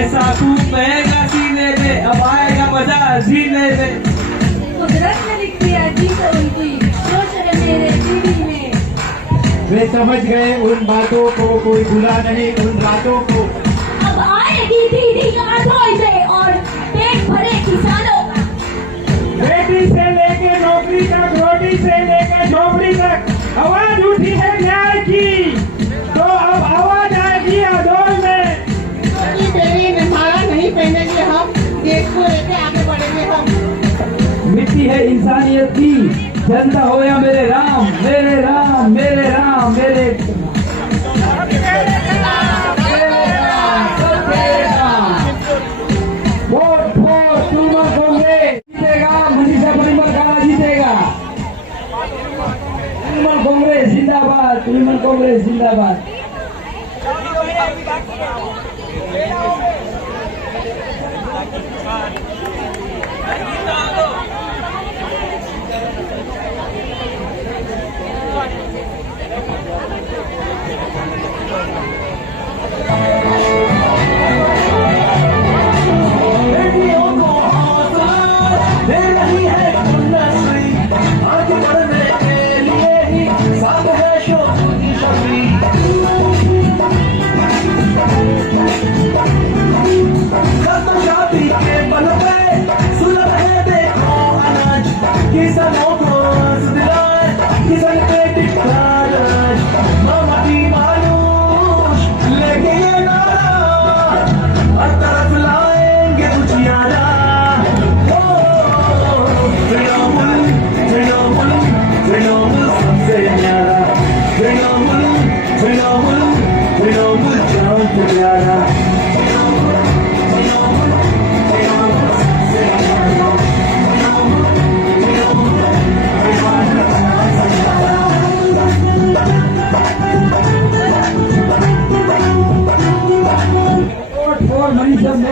ऐसा खूब बहेगा सीने में, अब आएगा मजा जीने में। कुदरत ने लिख दिया जीत उनकी, जोश है मेरे दिल में। वे समझ गए उन बातों को, कोई भूला नहीं उन बातों को। अब आएगी दीदी आठों से और पेट भरे किसानों का। बेटी से लेके नौकरी तक, रोटी से लेके झोपड़ी तक आवाज उठी है न्याय की, तो अब आवाज आएगी आंदोलन में। तेरी माला नहीं पहनेंगे हम, देश को लेके आगे बढ़ेंगे हम। मिट्टी है इंसानियत की, जनता हो या मेरे राम, मेरे राम, मेरे राम, मेरे वोट फॉर तृणमूल कांग्रेस जीतेगा, मनीषा परिमल काला जीतेगा। तृणमूल कांग्रेस जिंदाबाद, तृणमूल कांग्रेस जिंदाबाद।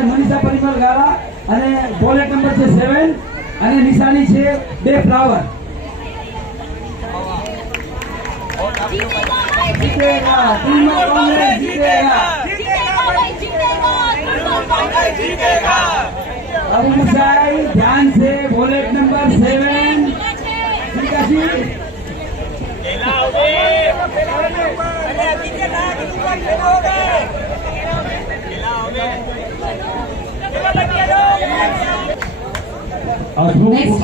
મનીષા પરિમલ ગાળા અને બોલેટ નંબર છે 7 અને નિશાની છે 2 ફ્લાવર। जीतेगा तृणमूल कांग्रेस जीतेगा, जीतेगा। अब मुसाई ध्यान से बुलेट नंबर 7 ठीक है जी।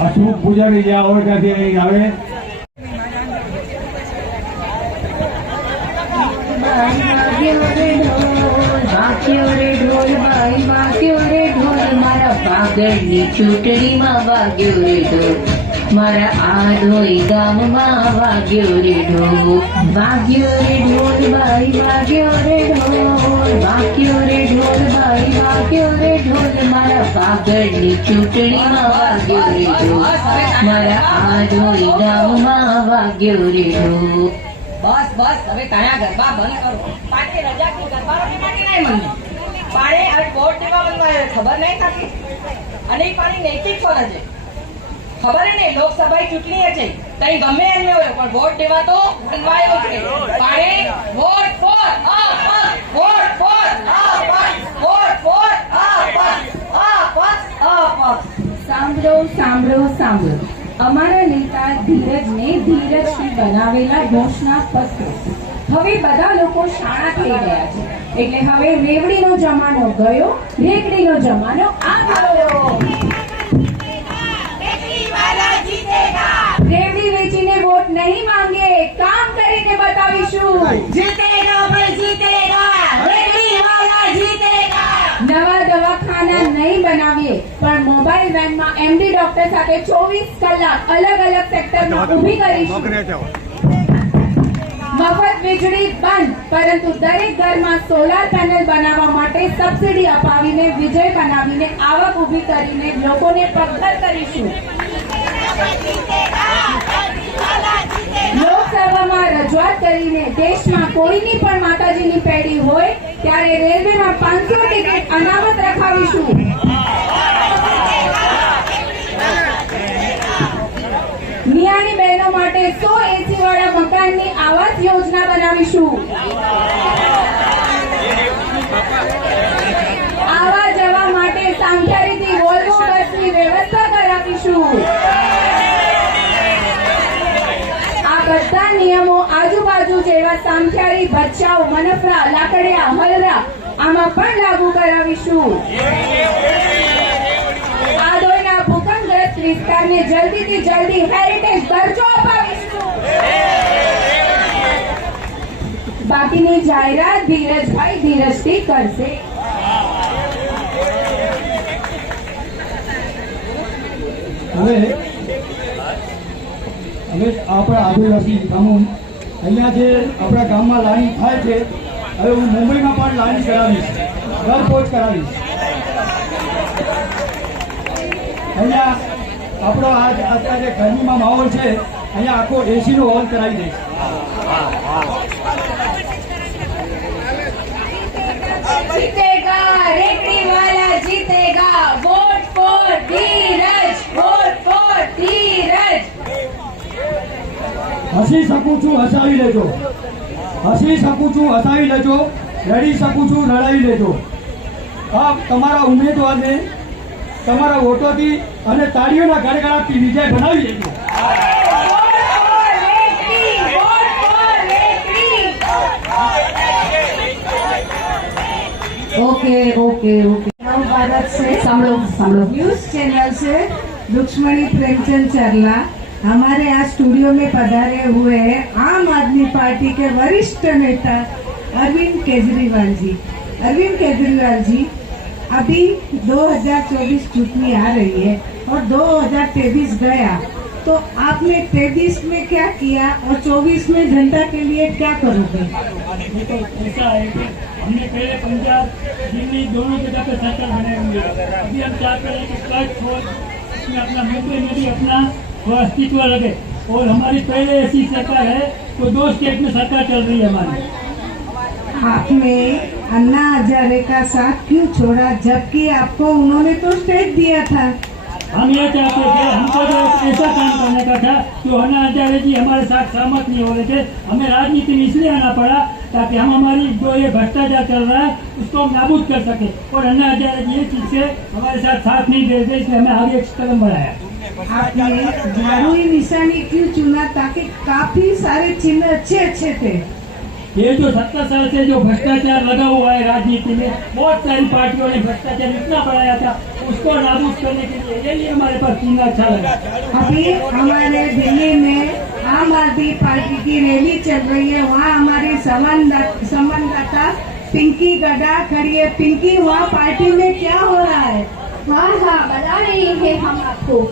અશુભ પૂજાની જે આવડ ત્યાંથી અહીં આવે। વાગ્યો રે ઢોલ ભાઈ વાગ્યો રે ઢોલ, મારા પાગળની ચૂંટણીમાં વાગ્યો રે ઢોલ, મારા આધોઈ ગામમાં વાગ્યો રે ઢોલ। વાગ્યો રે ઢોલ ભાઈ વાગ્યો રે ઢોલ, વાગ્યો રે ઢોલ ભાઈ વાગ્યો રે ઢોલ, મારા પાગળની ચૂંટણીમાં વાગ્યો રે ઢોલ, મારા આધોઈ ગામમાં વાગ્યો રે ઢોલ। બસ બસ હવે તાયા ગરબા બંધ કરો, પાટે રજા की ગરબા રમી માટે નહીં મને પાડે હવે વોટ દેવા બંધ ખબર નહીં થતી અને પાણી નૈતિક ફરજ છે ખબર ને લોકસભાની ચૂંટણી છે તઈ ગમે એમ હોય પણ વોટ દેવા તો બનવાયો છે પાડે vote for vote for vote for સાંભળો સાંભળો સાંભળો, અમારા નેતા ધીરજને ધીરજથી બનાવેલા ઘોષણા પત્રો હવે બધા લોકો શાળા થઈ ગયા છે, એટલે હવે રેવડીનો જમાનો ગયો, રેકડીનો જમાનો આવ્યો। રેવડી વેચીને વોટ નહીં માંગે, કામ કરીને બતાવીશું। જીતેગા ભાઈ જીતેગા, રેડી વાલા જીતેગા। નવા દવાખાના નહીં બનાવીએ પણ મોબાઈલ વેનમાં એમડી ડોક્ટર સાથે 24 કલાક અલગ અલગ સેક્ટરમાં ઊભી કરીશું। મફત વીજળી બંધ, પરંતુ દરેક ઘરમાં સોલાર પેનલ બનાવવા માટે સબસિડી અપાવીને વિજય બનાવીને આવક ઊભી કરીને લોકોને પગભર કરીશું। લોકસભામાં રજૂઆત કરીને દેશમાં કોઈની પણ માતાજીની પેઢી હોય ત્યારે રેલવેમાં 500 ટિકિટ અનામત રખાવીશું। મિયાની બહેનો માટે 100 એસી વાળા મકાનની આવાસ યોજના બનાવીશું। આવા સામખિયારીથી વોલ્વો બસની વ્યવસ્થા કરાવીશું. આ બધા નિયમો આજુબાજુ જેવા સામખિયારી, ભચાઉ, મનફરા, લાકડિયા, હલરા આમાં પણ લાગુ કરાવીશું. આદોઈના ભૂકંપગ્રસ્ત વિસ્તારને જલ્દીથી જલ્દી હેરિટેજ દરજ્જો અપાવીશું. બાકીની જાહેરાત ધીરજભાઈ ધીરજથી કરશે. હવે આપણા આદિવાસી ગામો અહીંયા જે આપણા ગામમાં લાઈન થાય છે, હવે હું મુંબઈમાં પણ લાઈન કરાવીશ, ઘર પહોંચ કરાવીશ. અહીંયા આપણો અત્યારે ગરમીમાં માહોલ છે, અહીંયા આખો એસીનો હોલ કરાવી દઈશ. जीतेगा रेकड़ी वाला जीतेगा. Vote for Dheeraj, vote for Dheeraj. હસી શકું છું હસાવી લેજો, હસી શકું છું હસાવી લેજો, લડી શકું છું લડાવી લેજો. આપ તમારા ઉમેદવારને તમારા વોટોથી અને તાળીઓના ગડગડાટથી વિજય બનાવી લેજો. वोट फॉर रेकड़ी, वोट फॉर रेकड़ी. ओके ओके ओके नव भारत से સાંભળો સાંભળો न्यूज चैनल से लक्ष्मणी प्रेमचंद चरला हमारे आज स्टूडियो में पधारे हुए हैं आम आदमी पार्टी के वरिष्ठ नेता अरविंद केजरीवाल जी. अरविंद केजरीवाल जी, अभी 2024 चुनाव आ रही है और 2023 गया, तो आपने 23 में क्या किया और 24 में जनता के लिए क्या करोगे? तो ऐसा है कि हमने पहले पंजाब दिल्ली दोनों जगह पे सरकार बनाई हुई है. अभी हम चाहते हैं कि कट हो इसमें अपना मुद्दे में भी अपना वो अस्तित्व लगे. और हमारी पहले ऐसी सरकार है तो 2 स्टेट में सरकार चल रही है हमारी. आपने अन्ना हजारे का साथ क्यों छोड़ा, जबकि आपको उन्होंने तो स्टेट दिया था? हम ये चाहते थे, हमको जो ऐसा काम करने का था जो अन्ना हजारे जी हमारे साथ सहमत नहीं हो रहे थे. हमें राजनीति में इसलिए आना पड़ा ताकि हम हमारी जो ये भ्रष्टाचार चल रहा है उसको हम नाबूद कर सके. और अन्ना हजारे जी ये चीज से हमारे साथ नहीं दे रहे, इसलिए हमें आगे एक कदम बढ़ाया. आपने झाड़ू ही निशानी क्यों चुना, ताकि काफी सारे चिन्ह अच्छे अच्छे थे? ये जो 70 साल से जो भ्रष्टाचार लगा हुआ है राजनीति में, बहुत सारी पार्टियों ने भ्रष्टाचार इतना बढ़ाया था, उसको नाबूद करने के लिए यही हमारे पास चिन्ह अच्छा लगा. अभी हमारे दिल्ली में आम आदमी पार्टी की रैली चल रही है, वहाँ हमारी संवाददाता पिंकी गड्ढा खड़ी है. पिंकी, वहाँ पार्टी में क्या हो रहा है? हाँ बता रही है हम आपको.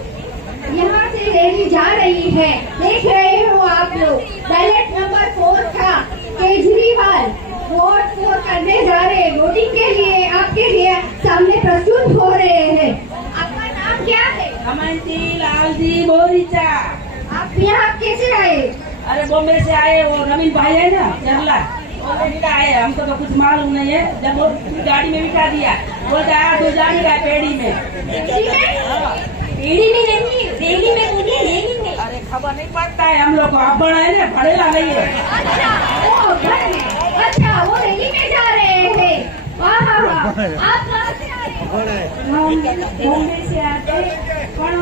यहाँ से रैली जा रही है, देख रहे हो आप लोग. बैलेट नंबर 4 था. केजरीवाल वोट 4 करने जा रहे हैं, वोटिंग के लिए आपके लिए सामने प्रस्तुत हो रहे हैं. आपका नाम क्या है? अमनती लालजी बोरीचा. आप यहाँ कैसे आए? अरे बॉम्बे से आए, वो नवीन भाई है ना केरला, ऑलरेडी आए. हमको तो कुछ मालूम नहीं है. जब वो गाड़ी में बिठा दिया, बोलता है तो जा नहीं रहा पेड़ी में. रेली में नहीं, रेली में मुझे रेली में. अरे खबर नहीं पड़ता है हम लोग को. आप बड़ा है ना, पढ़ेला नहीं है. अच्छा वो रैली में जा रहे हैं. वाह आप कहाँ से आए? हम बॉम्बे से आते पण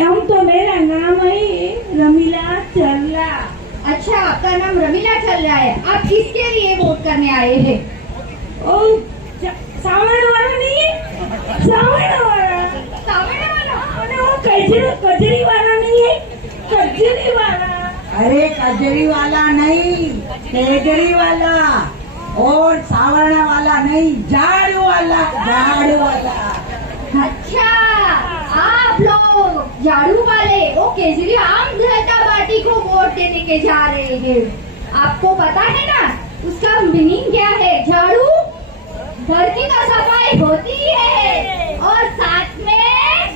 हम तो मेरा नाम है रमीला चरला. अच्छा आपका नाम रमीला चल रहा है. आप किसके लिए वोट करने आए हैं? ओ सावण वाला नहीं है, सावण वाला. सामने वाला. અને वो कजरी वाला नहीं है, कजरी वाला. अरे कजरी वाला नहीं, केजरी वाला. और सावरणा वाला नहीं, झाड़ू वाला, झाड़ू वाला. अच्छा आप लोग झाड़ू वाले वो केजरीवाल आम जनता पार्टी को वोट देने के जा रहे हैं. आपको पता है ना उसका मीनिंग क्या है? झाड़ू घर की तो सफाई होती है और साथ में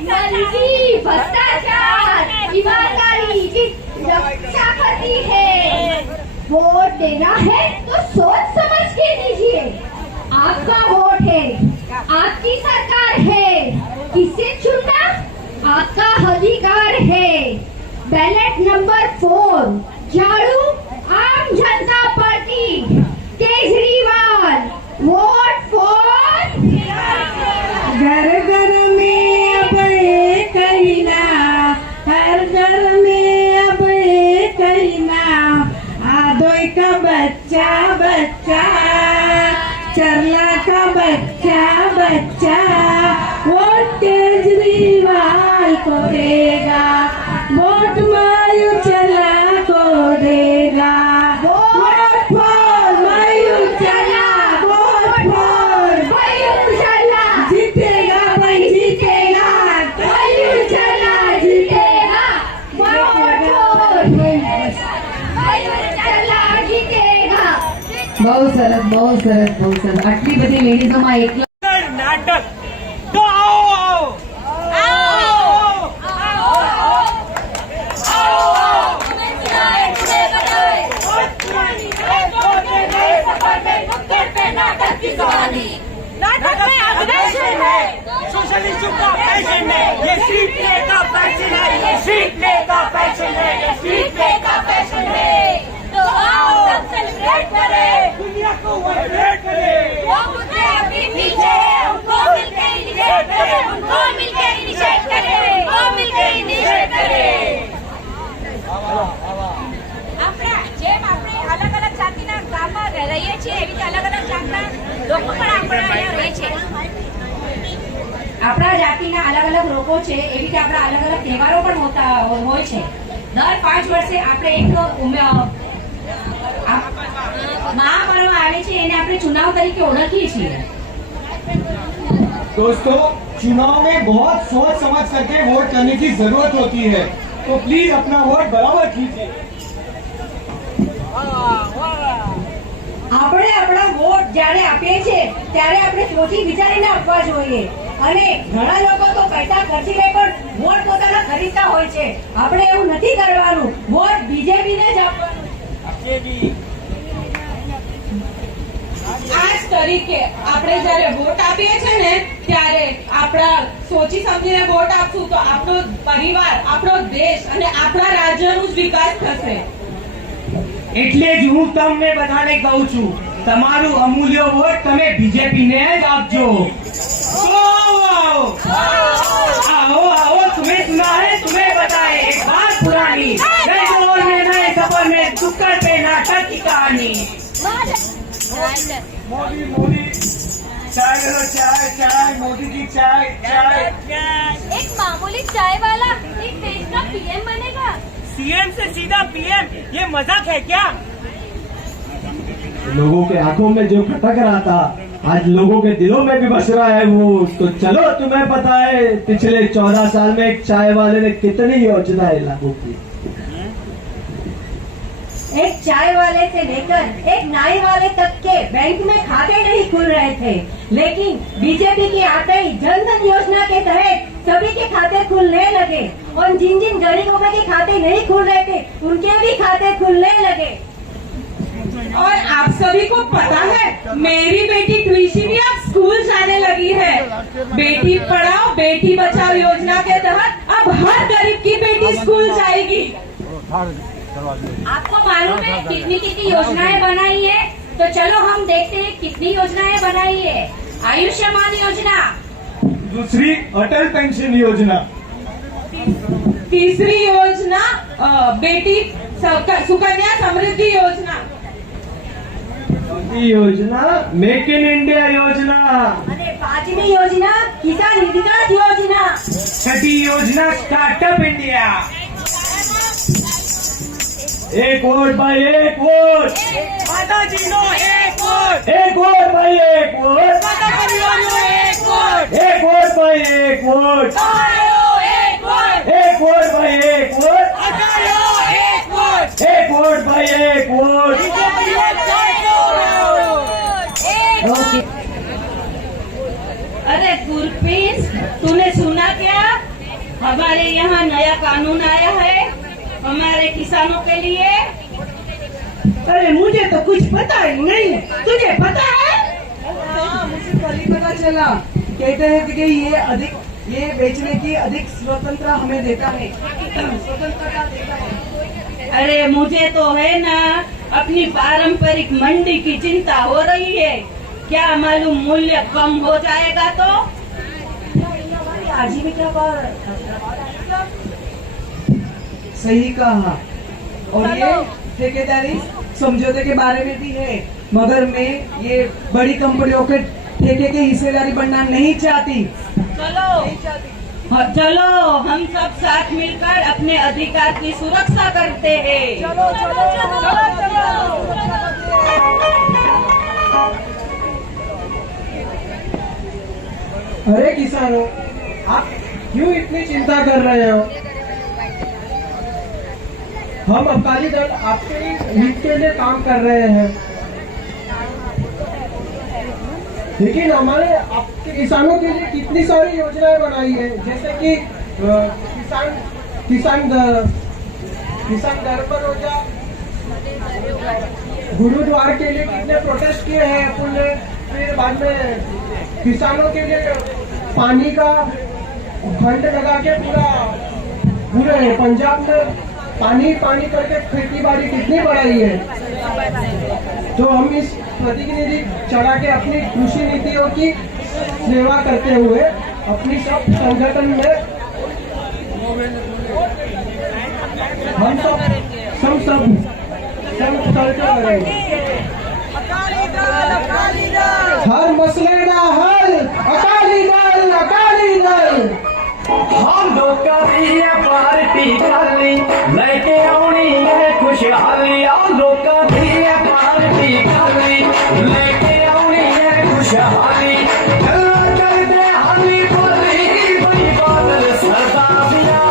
गंदगी, भ्रष्टाचार, ईमानदारी की रक्षा करती है. वोट देना है तो सोच समझ के दीजिए. आपका वोट है, आपकी सरकार है, किसे चुनना आपका अधिकार है. बैलेट नंबर 4 झाड़ू आम जनता पार्टी केजरीवाल वोट फॉर घर घर को देगा, वोट मायू चला को देगा, वोट फॉर मायू चला, वोट फॉर मायू चला, जीतेगा भाई जीतेगा, मायू चला जीतेगा, वोट फॉर मायू चला जीतेगा। બહુ સરસ બહુ સરસ બહુ સરસ આટલી બધી લેડીઝોમાં એકલો नाटक तो आओ नाटक में अग्रेशन है, सोशलिस्ट का पैशन है, ये सीखने का पैशन है, ये सीखने का पैशन है, ये सीखने का पैशन है। तो आओ सब सेलिब्रेट करें, दुनिया को वाइब्रेट करे, वो मुद्दे अभी पीछे हैं, उनको मिलकर इनिशिएट करें, उनको मिलकर इनिशिएट करें, उनको मिलकर इनिशिएट करें। આપણે અલગ અલગ જાતિના ગામમાં રહીએ છીએ એવી રીતે અલગ અલગ જાતના લોકો પણ આપણા અહીંયા રહે છે. આપણા જાતિના અલગ અલગ લોકો છે એવી રીતે આપણા અલગ અલગ તહેવારો પણ હોય છે. દર 5 વર્ષે આપણે એક મહાપર્વ આવે છે એને આપણે ચુનાવ તરીકે ઓળખીએ છીએ. दोस्तों, चुनाव में बहुत सोच समझ करके वोट करने की जरूरत होती है, तो प्लीज अपना वोट बराबर कीजिए। આપણે આપણા વોટ જ્યારે આપીએ છીએ ત્યારે આપણે સોચી વિચારીને આપવા જોઈએ અને ઘણા લોકો તો પૈસા ખર્ચીને પણ વોટ પોતાના ખરીદતા હોય છે. આપણે એવું નથી કરવાનું, વોટ બીજેપીને જ આપવાનું. આ જ તરીકે આપણે જ્યારે વોટ આપીએ છીએ ને ત્યારે આપણા સોચી સમજીને વોટ આપશું તો આપણો પરિવાર, આપણો દેશ અને આપણા રાજ્યનો જ વિકાસ થશે. એટલે જ હું તમને બધાને કહું છું, તમારું અમૂલ્ય વોટ તમે બીજેપીને જ આપજો। आओ आओ, तुम्हें सुना है, तुम्हें पता है, एक बात पुरानी, नए दौर में नए सफर में टुक्कड़ पे नाटक की कहानी। मोदी मोदी चाय लो, चाय चाय, मोदी की चाय चाय। एक मामूली चाय वाला एक देश का पीएम बनेगा। सीएम से सीधा पीएम, ये मजाक है क्या? लोगों के आंखों में जो खटक रहा था आज लोगों के दिलों में भी बस रहा है वो। तो चलो, तुम्हें पता है पिछले 14 साल में एक चाय वाले ने कितनी योजनाएं लागू की। एक चाय वाले से लेकर एक नाई वाले तक के बैंक में खाते नहीं खुल रहे थे, लेकिन बीजेपी की आते ही जन धन योजना के तहत सभी के खाते खुलने लगे और जिन जिन गरीबों के खाते नहीं खुल रहे थे उनके भी खाते खुलने लगे। और आप सभी को पता है मेरी बेटी ट्विशी भी अब स्कूल जाने लगी है। बेटी पढ़ाओ बेटी बचाओ योजना के तहत अब हर गरीब की बेटी स्कूल जाएगी। आपको मालूम है कितनी कितनी योजनाएं बनाई है? तो चलो हम देखते हैं कितनी योजनाएं बनाई है। आयुष्मान योजना, दूसरी अटल पेंशन योजना, तीसरी योजना बेटी सुकन्या समृद्धि योजना, चौथी योजना मेक इन इंडिया योजना, અને પાંચમી યોજના કિસાન વિકાસ યોજના, छठी योजना स्टार्टअप इंडिया। एक वोट भाई एक वोट, माता जी नो एक वोट, एक वोट भाई एक वोट, माता परिवार नो एक वोट, एक वोट भाई एक वोट, एक वोट, एक वोट भाई एक वोट, एक वोट, एक वोट भाई एक वोट। अरे गुरप्रीत, तूने सुना क्या? हमारे यहाँ नया कानून आया है हमारे किसानों के लिए। अरे मुझे तो कुछ पता ही नहीं, तुझे पता है? हाँ, मुझे कल ही पता चला। कहते हैं कि ये बेचने की अधिक स्वतंत्रता हमें देता है, स्वतंत्रता देता है। अरे मुझे तो है ना अपनी पारंपरिक मंडी की चिंता हो रही है। क्या मालूम मूल्य कम हो जाएगा तो? आजीविका पर सही कहा। और ये ठेकेदारी समझौते के बारे में भी है, मगर मैं ये बड़ी कंपनियों के ठेके की हिस्सेदारी बनना नहीं चाहती। चलो चलो हम सब साथ मिलकर अपने अधिकार की सुरक्षा करते हैं। चलो चलो चलो अरे किसानों, आप क्यों इतनी चिंता कर रहे हो? हम अकाली दल आपके हित के लिए काम कर रहे हैं, लेकिन हमारे आपके किसानों के लिए कितनी सारी योजनाएं बनाई है, जैसे कि किसान दर पर हो जा, गुरुद्वार के लिए कितने प्रोटेस्ट किए हैं अपन ने, फिर बाद में किसानों के लिए पानी का फंड लगा के पूरे पंजाब में पानी करके खेती बाड़ी कितनी बढ़ाई है। तो हम इस प्रतिनिधि चढ़ा के अपनी कृषि नीतियों की सेवा करते हुए अपनी सब संगठन में हम सब करेंगे। हर मसले का हल अकाली दल। हम लोगों की है पार्टी खाली लेके आनी है खुशहाली। हम लोगों की है पार्टी खाली लेके आनी है खुशहाली। गल्ला करते हाली बोली बड़ी बादल सरदारियां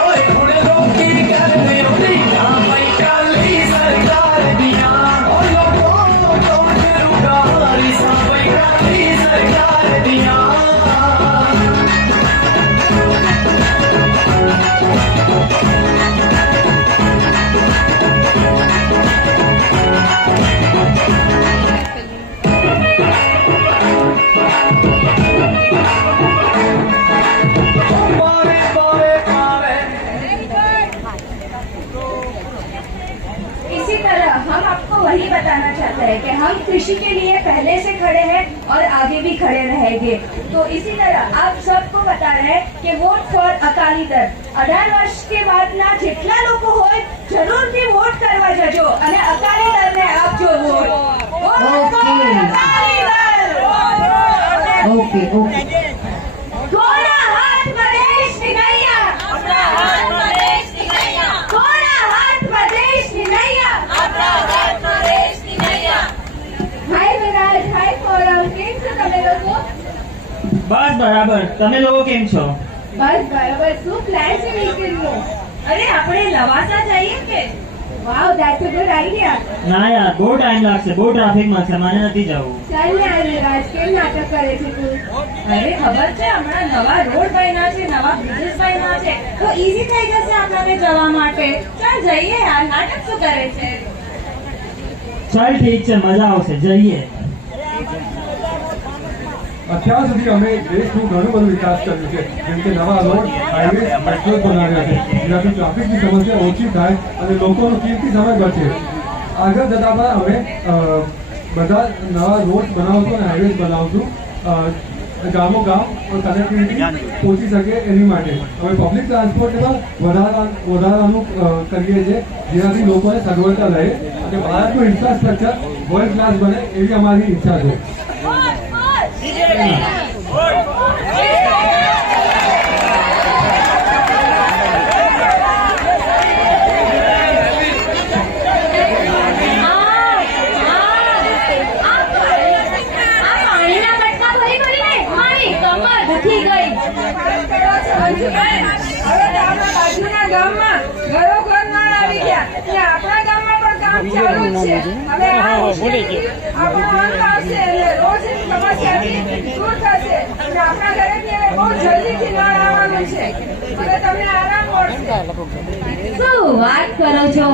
ओए थोड़े लोग की करने उड़ी काम काली सरकार दिया और लोगों को जरूरी सब काली सरकार दिया। इसी तरह हम आपको वही बताना चाहते हैं कि हम कृषि के लिए पहले से खड़े हैं और आगे भी खड़े रहेंगे। तो इसी तरह आप सबको बता रहे हैं कि वोट फॉर अकाली दल 18 વર્ષ के बाद ना જેટલા લોકો હોય જરૂરથી વોટ કરવા જજો અને અકાલી દળને આપજો વોટ। વોટ ફોર અકાલી દળ। ઓકે કોના હાથમાં દેશની નૈયા? આપણા હાથમાં દેશની નૈયા। કોના હાથમાં દેશની નૈયા? આપણા હાથમાં દેશની નૈયા। હાય વિરાજ, હાય ફોરમ, કેમ છો તમે લોકો? બસ બરાબર, તમે લોકો કેમ છો? બસ બરાબર। શું પ્લાન છે વીકેન્ડનો? અરે આપણે લવાસા જઈએ કે? વાવ, ધેટ્સ અ ગુડ આઈડિયા। ના યાર, બહુ ટાઈમ લાગશે, બહુ ટ્રાફિકમાં છે, મારે નથી જવું। ચાલ ને વિરાજ, કેમ નાટક કરે છે તું? અરે ખબર છે, હમણાં નવા રોડ બન્યા છે, નવા બ્રિजेस બન્યા છે, તો ઈઝી થઈ જશે આપણને જવા માટે। ચાલ જઈએ યાર, નાટક શું કરે છે? ચાલ ઠીક છે, મજા આવશે, જઈએ। અત્યાર સુધી અમે દેશનું ઘણું બધું વિકાસ કર્યું છે, જેમ કે નવા રોડ, હાઈવે, મેટ્રો બનાવ્યા છે, જેનાથી ટ્રાફિકની સમસ્યા ઓછી થાય અને લોકોનો કિંમતી સમય બચે। આગળ જતા પણ અમે બધા નવા રોડ બનાવશું અને હાઈવે બનાવશું, ગામો ગામ કનેક્ટિવિટી પહોંચી શકે એની માટે અમે પબ્લિક ટ્રાન્સપોર્ટને પણ વધારવાનું કરીએ છીએ, જેનાથી લોકોને સગવડતા રહે અને ભારતનું ઇન્ફ્રાસ્ટ્રક્ચર વર્લ્ડ ક્લાસ બને એવી અમારી ઈચ્છા છે। બાજુના ગામમાં ઘરો ઘરમાં આવી ગયા અને આપણા ગામમાં પણ કામ ચાલુ જ છે। હવે આ મુશ્કેલી આપણો અંત આવશે એટલે રોજની સમસ્યાથી દૂર થશે અને આપણા ઘરેથી હવે બહુ જલ્દીથી નળ આવવાનું છે। હવે તમને આરામ મળશે। શું વાત કરો છો?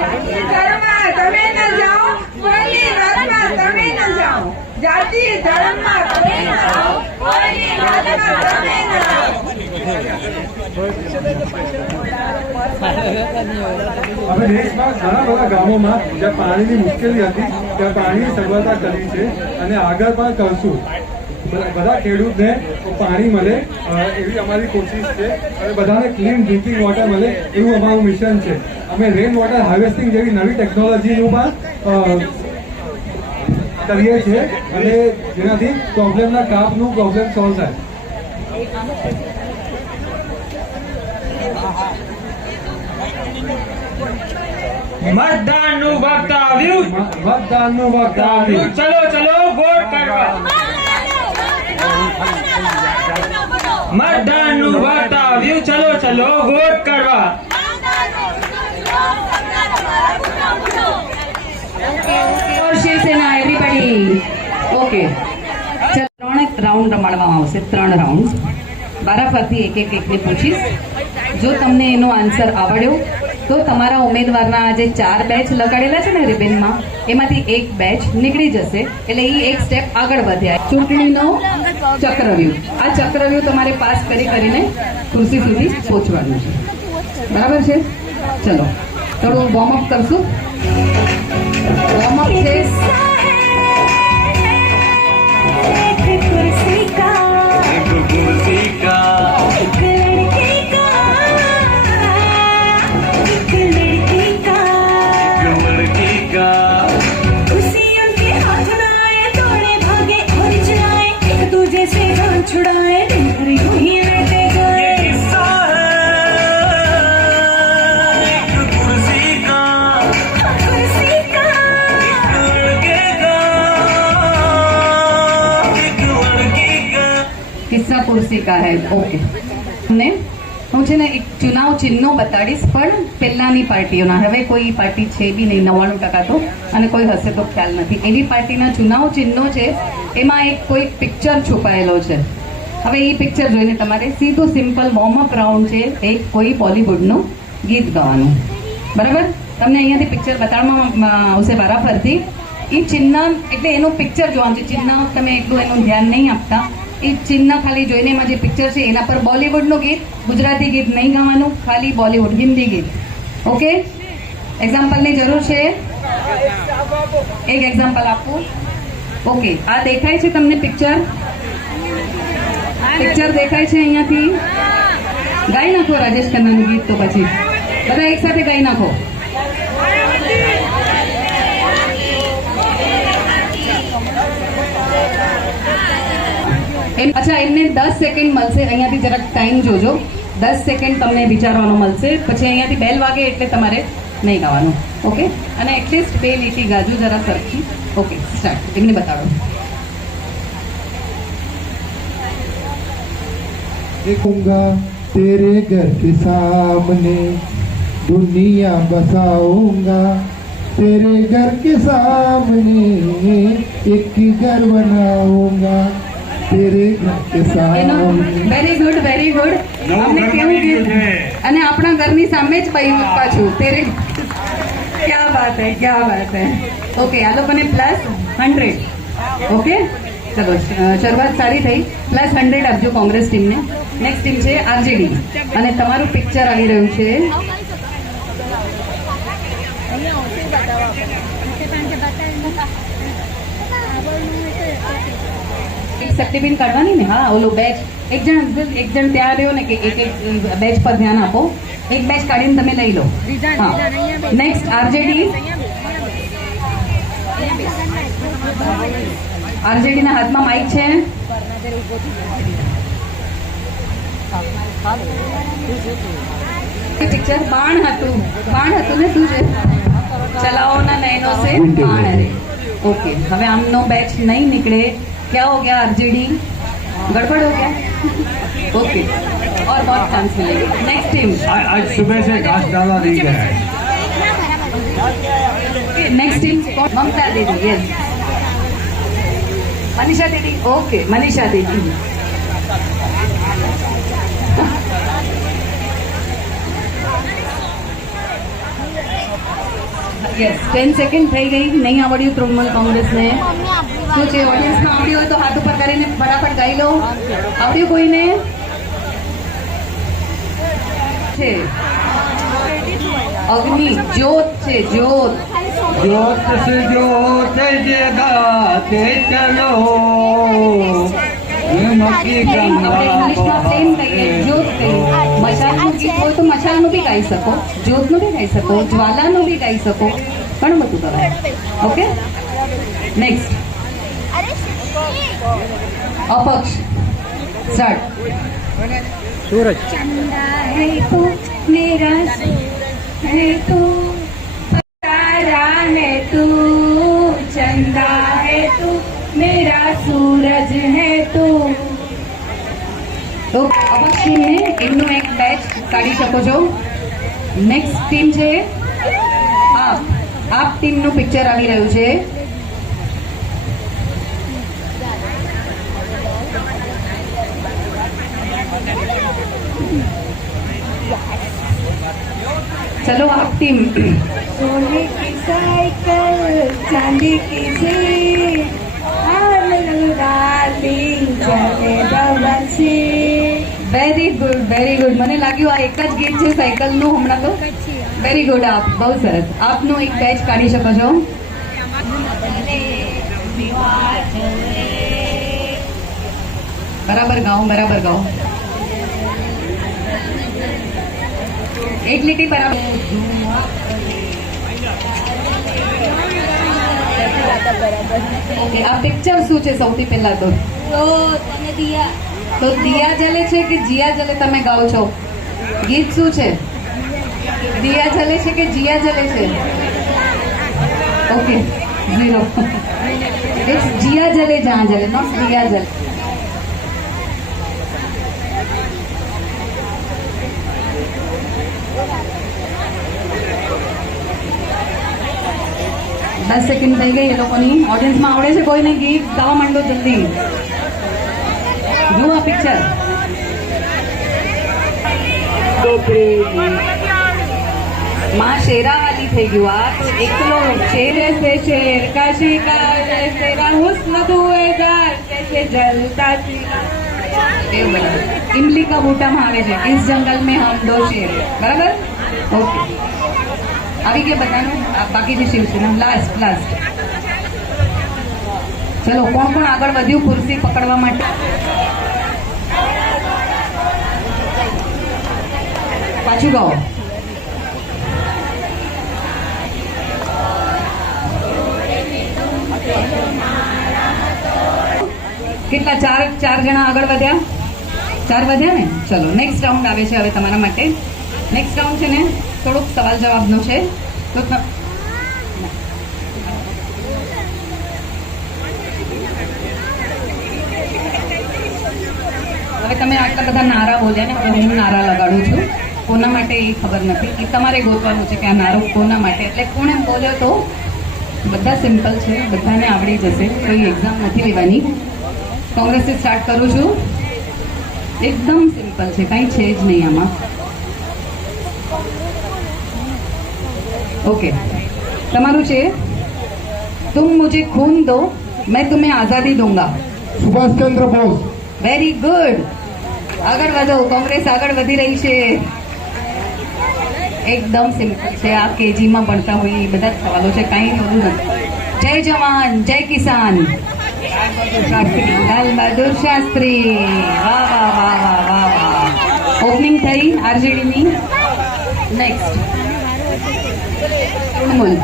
જાતિ ધર્મમાં તમે ન જાઓ, કોઈની વાતમાં તમે ન જાઓ। જાતિ ધર્મમાં તમે ન આવો, કોઈની વાતમાં તમે ન આવો। અમે દેશમાં ઘણા બધા ગામોમાં જ્યાં પાણીની મુશ્કેલી હતી ત્યાં પાણીની સગવડતા કરી છે અને આગળ પણ કરશું। બધા ખેડૂતને પાણી મળે એવી અમારી કોશિશ છે અને બધાને ક્લીન ડ્રિંકિંગ વોટર મળે એવું અમારું મિશન છે। અમે રેન વોટર હાર્વેસ્ટિંગ જેવી નવી ટેકનોલોજીનું પણ કરીએ છીએ અને જેનાથી પ્રોબ્લેમના કાપનું પ્રોબ્લેમ સોલ્વ થાય. મતદાનનું વખત આવ્યું. મતદાનનું વખત આવ્યું. ચલો ચલો વોટ કરવા. મતદાનનું વખત આવ્યું. ચલો ચલો વોટ કરવા. Shiv Sena everybody okay. ત્રણ રાઉન્ડ રમાડવામાં આવશે, 3 રાઉન્ડ. વારાફરતી એક એકને પૂછીશ. જો તમને એનો આન્સર આવડ્યો તો તમારા ઉમેદવારના જે 4 બેચ લગાડેલા છે ને રિબિનમાં, એમાંથી એક બેચ નીકળી જશે, એટલે એ એક સ્ટેપ આગળ વધ્યા. ચૂંટણીનો ચક્રવ્યૂહ, આ ચક્રવ્યૂહ તમારે પાસ કરીને ખુરશી સુધી પહોંચવાનું છે. બરાબર છે? ચલો થોડું વોર્મઅપ કરશું. વોર્મઅપ છે छुड़ाए दिन भर यूं ही रहते गए. ये किस्सा है एक कुर्सी का, कुर्सी का एक लड़के का, एक लड़की का. કિસ્સા કુર્સી કા હૈ. ઓકે. ને હું છે ને એક ચુનાવ ચિહ્નો બતાડીશ, પણ પહેલાની પાર્ટીઓના. હવે કોઈ પાર્ટી છે બી નહીં 99% તો, અને કોઈ હશે તો ખ્યાલ નથી. એવી પાર્ટીના ચુનાવ ચિહ્નો છે, એમાં એક કોઈ પિક્ચર છુપાયેલો છે. હવે એ પિક્ચર જોઈને તમારે સીધું સિમ્પલ વોર્મઅપ રાઉન્ડ છે, એક કોઈ બોલિવૂડનું ગીત ગાવાનું. બરાબર? તમને અહીંયાથી પિક્ચર બતાડવામાં આવશે વારાફરતી. એ ચિહ્ન એટલે એનું પિક્ચર જોવાનું છે. ચિહ્ન તમે એટલું એનું ધ્યાન નહીં આપતા. એ ચિહ્ન ખાલી જોઈને એમાં જે પિક્ચર છે એના પર બોલિવૂડનું ગીત, ગુજરાતી ગીત નહીં ગાવાનું, ખાલી બોલિવૂડ હિન્દી ગીત. ઓકે? એક્ઝામ્પલની જરૂર છે? એક એક્ઝામ્પલ આપું. ઓકે, આ દેખાય છે તમને પિક્ચર? પિક્ચર દેખાય છે અહીંયાથી? ગાઈ નાખો રાજેશ ખન્નાનું ગીત. તો પછી બધા એક સાથે ગાઈ નાખો. અચ્છા, એમને 10 સેકન્ડ મળશે. અહીંયાથી જરાક ટાઈમ જોજો. 10 સેકન્ડ તમને વિચારવાનો મળશે. પછી અહીંયાથી બેલ વાગે એટલે તમારે નહીં ગાવાનું. ઓકે? અને એટલીસ્ટ 2 લીટી ગાજો જરા સરખી. Okay, start. એમને બતાડો. देखूंगा तेरे घर के सामने दुनिया बसाऊंगा, तेरे घर के सामने एक घर बनाऊंगा, तेरे घर के सामने. Very good, very good. અમને કેવું ગીત, અને આપણા ઘરની સામે જ બૈઠા છું. તેરે ક્યા બાત હે, ક્યા બાત હે. ઓકે, આ લોકોને +100. ઓકે, ચલો શરૂઆત સારી થઈ. +100 આપજો કોંગ્રેસ ટીમને. નેક્સ્ટ ટીમ છે આરજેડી, અને તમારું પિક્ચર આવી રહ્યું છે. એક સર્ટિફિકેટ કાઢવાની ને. હા, ઓલો બેચ એક જણ ત્યાં રહ્યો ને કે એક બેચ પર ધ્યાન આપો. એક બેચ કાઢીને તમે લઈ લો. હા, નેક્સ્ટ આરજેડી. આરજેડી ના હાથમાં માઇક છે. પિક્ચર બાણ હતું ને તું છે ચલાવો ના નैनो से बाण अरे. ओके, હવે આમનો બેચ નહીં નીકળે. क्या हो गया आरजेडी? गड़बड़ हो गया. ओके, और बहुत चांस मिलेगा. Next team. आज सुबह से घास डाला नहीं गया है. नेक्स्ट टीम ममता दीदी. यस, मनीषा दीदी. ओके, मनीषा दीदी. યસ, 10 સેકન્ડ થઈ ગઈ. નહીં આવડ્યું તૃણમૂલ કોંગ્રેસને? શું છે ઓડિયન્સમાં આવડ્યું હોય તો હાથ ઉપર કરીને ફટાફટ ગાઈ લો. આવડ્યું કોઈને? છે અગ્નિ જ્યોત છે. જ્યોત ज्योत से ज्योत जगाते चलो, ये मक्की આપણે ઇંગ્લિશમાં પ્લેન કહીએ, જ્યોત કહીએ. મશાલનું ગીત હોય તો મશાલનું બી ગાઈ શકો, જ્યોતનું બી ગાઈ શકો, જ્વાલાનું બી ગાઈ શકો, ઘણું બધું કરાય. ઓકે, નેક્સ્ટ अपक्ष स्टार्ट। चंदा है तू मेरा है तू तारा है तू चंदा है तू मेरा सूरज है तू। તો અપક્ષ ટીમને એમનું એક બેચ કાઢી શકો છો. નેક્સ્ટ ટીમ છે આપ ટીમનું પિક્ચર આવી રહ્યું છે. चलो आप टीम. सोने की साइकिल चांदी की जीप વેરી ગુડ. મને લાગ્યું આ એક જ ગીત છે સાયકલનું હમણાં તો. Very good. આપ બહુ સરસ. આપનું એક બેચ કાઢી શકો છો. બરાબર ગાઓ. એક લીટી બરાબર. ઓકે, આ પિક્ચર શું છે સૌથી પહેલા તો દિયા જલે છે કે જીયા જલે? તમે ગાઓ છો. ગીત શું છે? દિયા જલે છે કે જીયા જલે છે? ઓકે, 0. ઇટ્સ જીયા જલે જहाँ જલે, નોટ દિયા જલે. દસ સેકન્ડ થઈ ગઈ એ લોકોની. ઓડિયન્સમાં આવડે છે કોઈને ગીત? ગાવા માંડો જલ્દી. જુઓ આ પિક્ચર. માં શેરાવાલી થઈ ગયું. આ એકલો શેર સે શેર કા શિકાર તેરા હુસ્ન ધુએગાર જૈસે જલતા સિતારા. એવું બરાબર. ઇમલી કા બૂટામાં આવે છે ઇસ જંગલ में हम दो शेर. બરાબર. ઓકે, આવી ગયા બધાનું. બાકી છે શિવસેના. લાસ્ટ. ચલો, કોણ આગળ વધ્યું ખુરશી પકડવા માટે? પાછું ગાઓ. કેટલા? ચાર જણા આગળ વધ્યા. 4 વધ્યા ને? ચલો, નેક્સ્ટ રાઉન્ડ આવે છે હવે તમારા માટે. નેક્સ્ટ રાઉન્ડ છે ને થોડુંક સવાલ જવાબનું છે. તો હવે તમે આટલા બધા નારા બોલ્યા ને, હવે હું નારા લગાડું છું. કોના માટે એ ખબર નથી. એ તમારે ગોતવાનું છે કે આ નારો કોના માટે. એટલે કોણ એમ બોલ્યો તો બધા સિમ્પલ છે, બધાને આવડી જશે. કોઈ એક્ઝામ નથી લેવાની. કોંગ્રેસથી સ્ટાર્ટ કરું છું. એકદમ સિમ્પલ છે, કાંઈ છે જ નહીં આમાં. ઓકે, તમારું છે तुम मुझे खून दो मैं तुम्हें आजादी दूंगा. सुभाष चंद्र बोस. Very good. આગળ વધો. કોંગ્રેસ આગળ વધી રહી છે. એકદમ સિમ્પલ છે. આ કેજીમાં ભણતા હોય એ બધા જ સવાલો છે, કાંઈ ઓલું નથી. જય જવાન જય કિસાન. લાલ બહાદુર શાસ્ત્રી. વાહ. ઓપનિંગ થઈ આરજેડીની. નેક્સ્ટ તૃણમૂલ.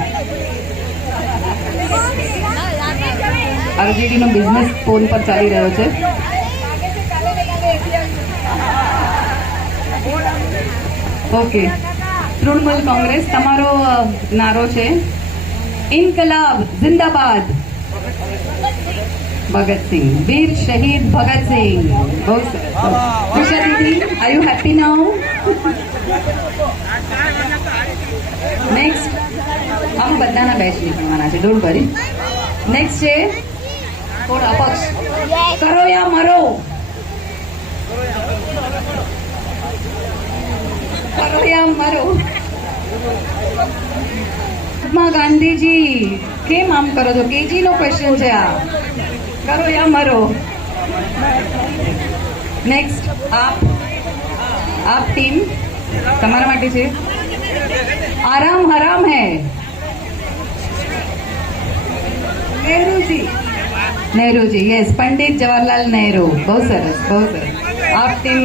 આરજેડીનો બિઝનેસ ફોન પર ચાલી રહ્યો છે. ઓકે, તૃણમૂલ કોંગ્રેસ. તમારો નારો છે ઇન્કલાબ જિંદાબાદ. ભગતસિંહ, વીર શહીદ ભગતસિંહ. બહુ સરસ. ઉષા દીદી, are you happy now? Next. આમ બધાના બેચ નીકળવાના છે, ડોન્ટ વરી. નેક્સ્ટ છે કોણ? અપક્ષ. કરો યા મરો. કરો યા મરો. મહાત્મા ગાંધીજી કેમ આમ કરો છો? કેજી નો ક્વેશ્ચન છે આ. કરો યા મરો. નેક્સ્ટ આપ ટીમ તમારા માટે છે આરામ હરામ હૈ. નહેરુજી, યસ, પંડિત જવાહરલાલ નહેરુ. બહુ સરસ. આપ ટીમ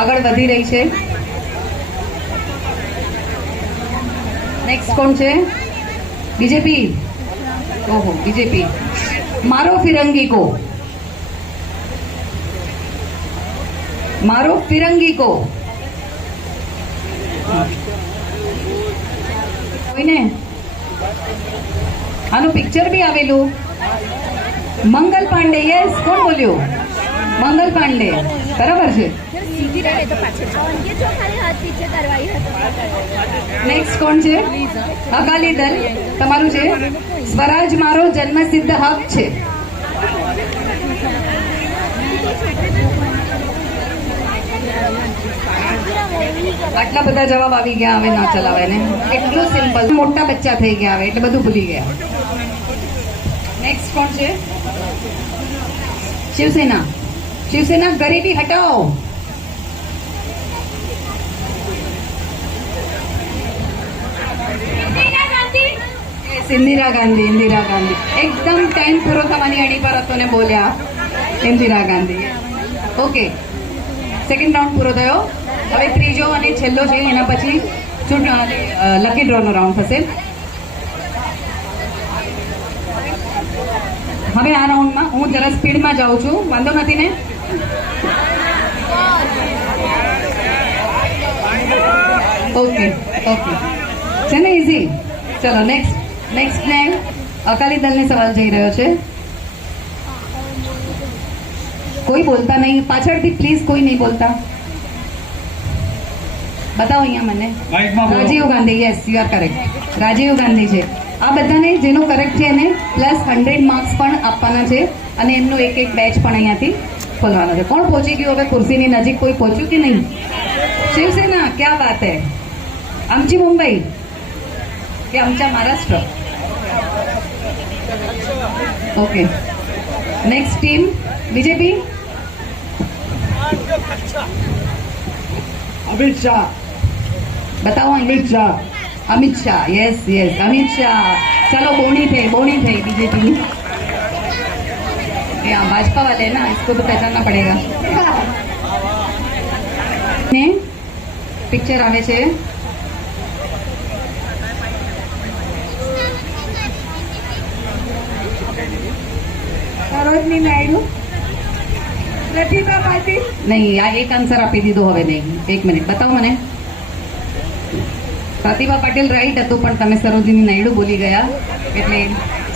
આગળ વધી રહી છે. નેક્સ્ટ કોણ છે? બીજેપી. ઓહો, બીજેપી. મારો ફિરંગી કો. मारो फिरंगी को કોઈને આનું પિક્ચર બી આવેલું મંગલ પાંડે યસ કોણ બોલ્યું મંગલ પાંડે બરાબર છે નેક્સ્ટ કોણ છે અકાલી દળ તમારું છે સ્વરાજ મારો જન્મસિદ્ધ હક છે આટલા બધા જવાબ આવી ગયા હવે ના ચલાવાય ને એટલું સિમ્પલ મોટા બચ્ચા થઈ ગયા હવે એટલે બધું ભૂલી ગયા નેક્સ્ટ કોણ છે શિવસેના શિવસેના ગરીબી હટાઓ इंदिरा गांधी एकदम टाइम पूरो थवानी अड़ी पर હતો ને બોલ્યા Indira Gandhi okay second round પૂરો થયો હવે ત્રીજો અને છેલ્લો છે એના પછી લકી ડ્રો નો રાઉન્ડ થશે હવે આ રાઉન્ડમાં હું જરા સ્પીડમાં જાઉં છું વાંધો નથી ને ઓકે ઓકે છે ને ઇઝી ચલો નેક્સ્ટ ને અકાલી દળને સવાલ જઈ રહ્યો છે કોઈ બોલતા નહીં પાછળથી પ્લીઝ કોઈ નહીં બોલતા બતાવો અહીંયા મને Rajiv Gandhi yes you are correct Rajiv Gandhi છે આ બધાને જેનું કરેક્ટ છે એને પ્લસ 100 માર્ક્સ પણ આપવાના છે અને એમનું એક બેચ પણ અહીંયાથી ખોલવાનો છે કોણ પહોંચી ગયું હવે ખુરશીની નજીક કોઈ પહોંચ્યું કે નહીં શિવસેના ક્યાં વાત હે आमची मुंबई की आमच्या Maharashtra okay next team BJP Amit Shah बताओ अमित शाह यस अमित शाह चलो बोनी थे बीजेपी यहाँ भाजपा वाले ना इसको तो पहचानना पड़ेगा ने पिक्चर आवे छे સરોજની નાયડુ પ્રતિભા પાટીલ नहीं આ એક આન્સર આપી દીધો હવે નહીં એક મિનિટ બતાવો મને પ્રતિભા પાટીલ રાઈટ હતું પણ તમે સરોજની નાયડુ બોલી ગયા એટલે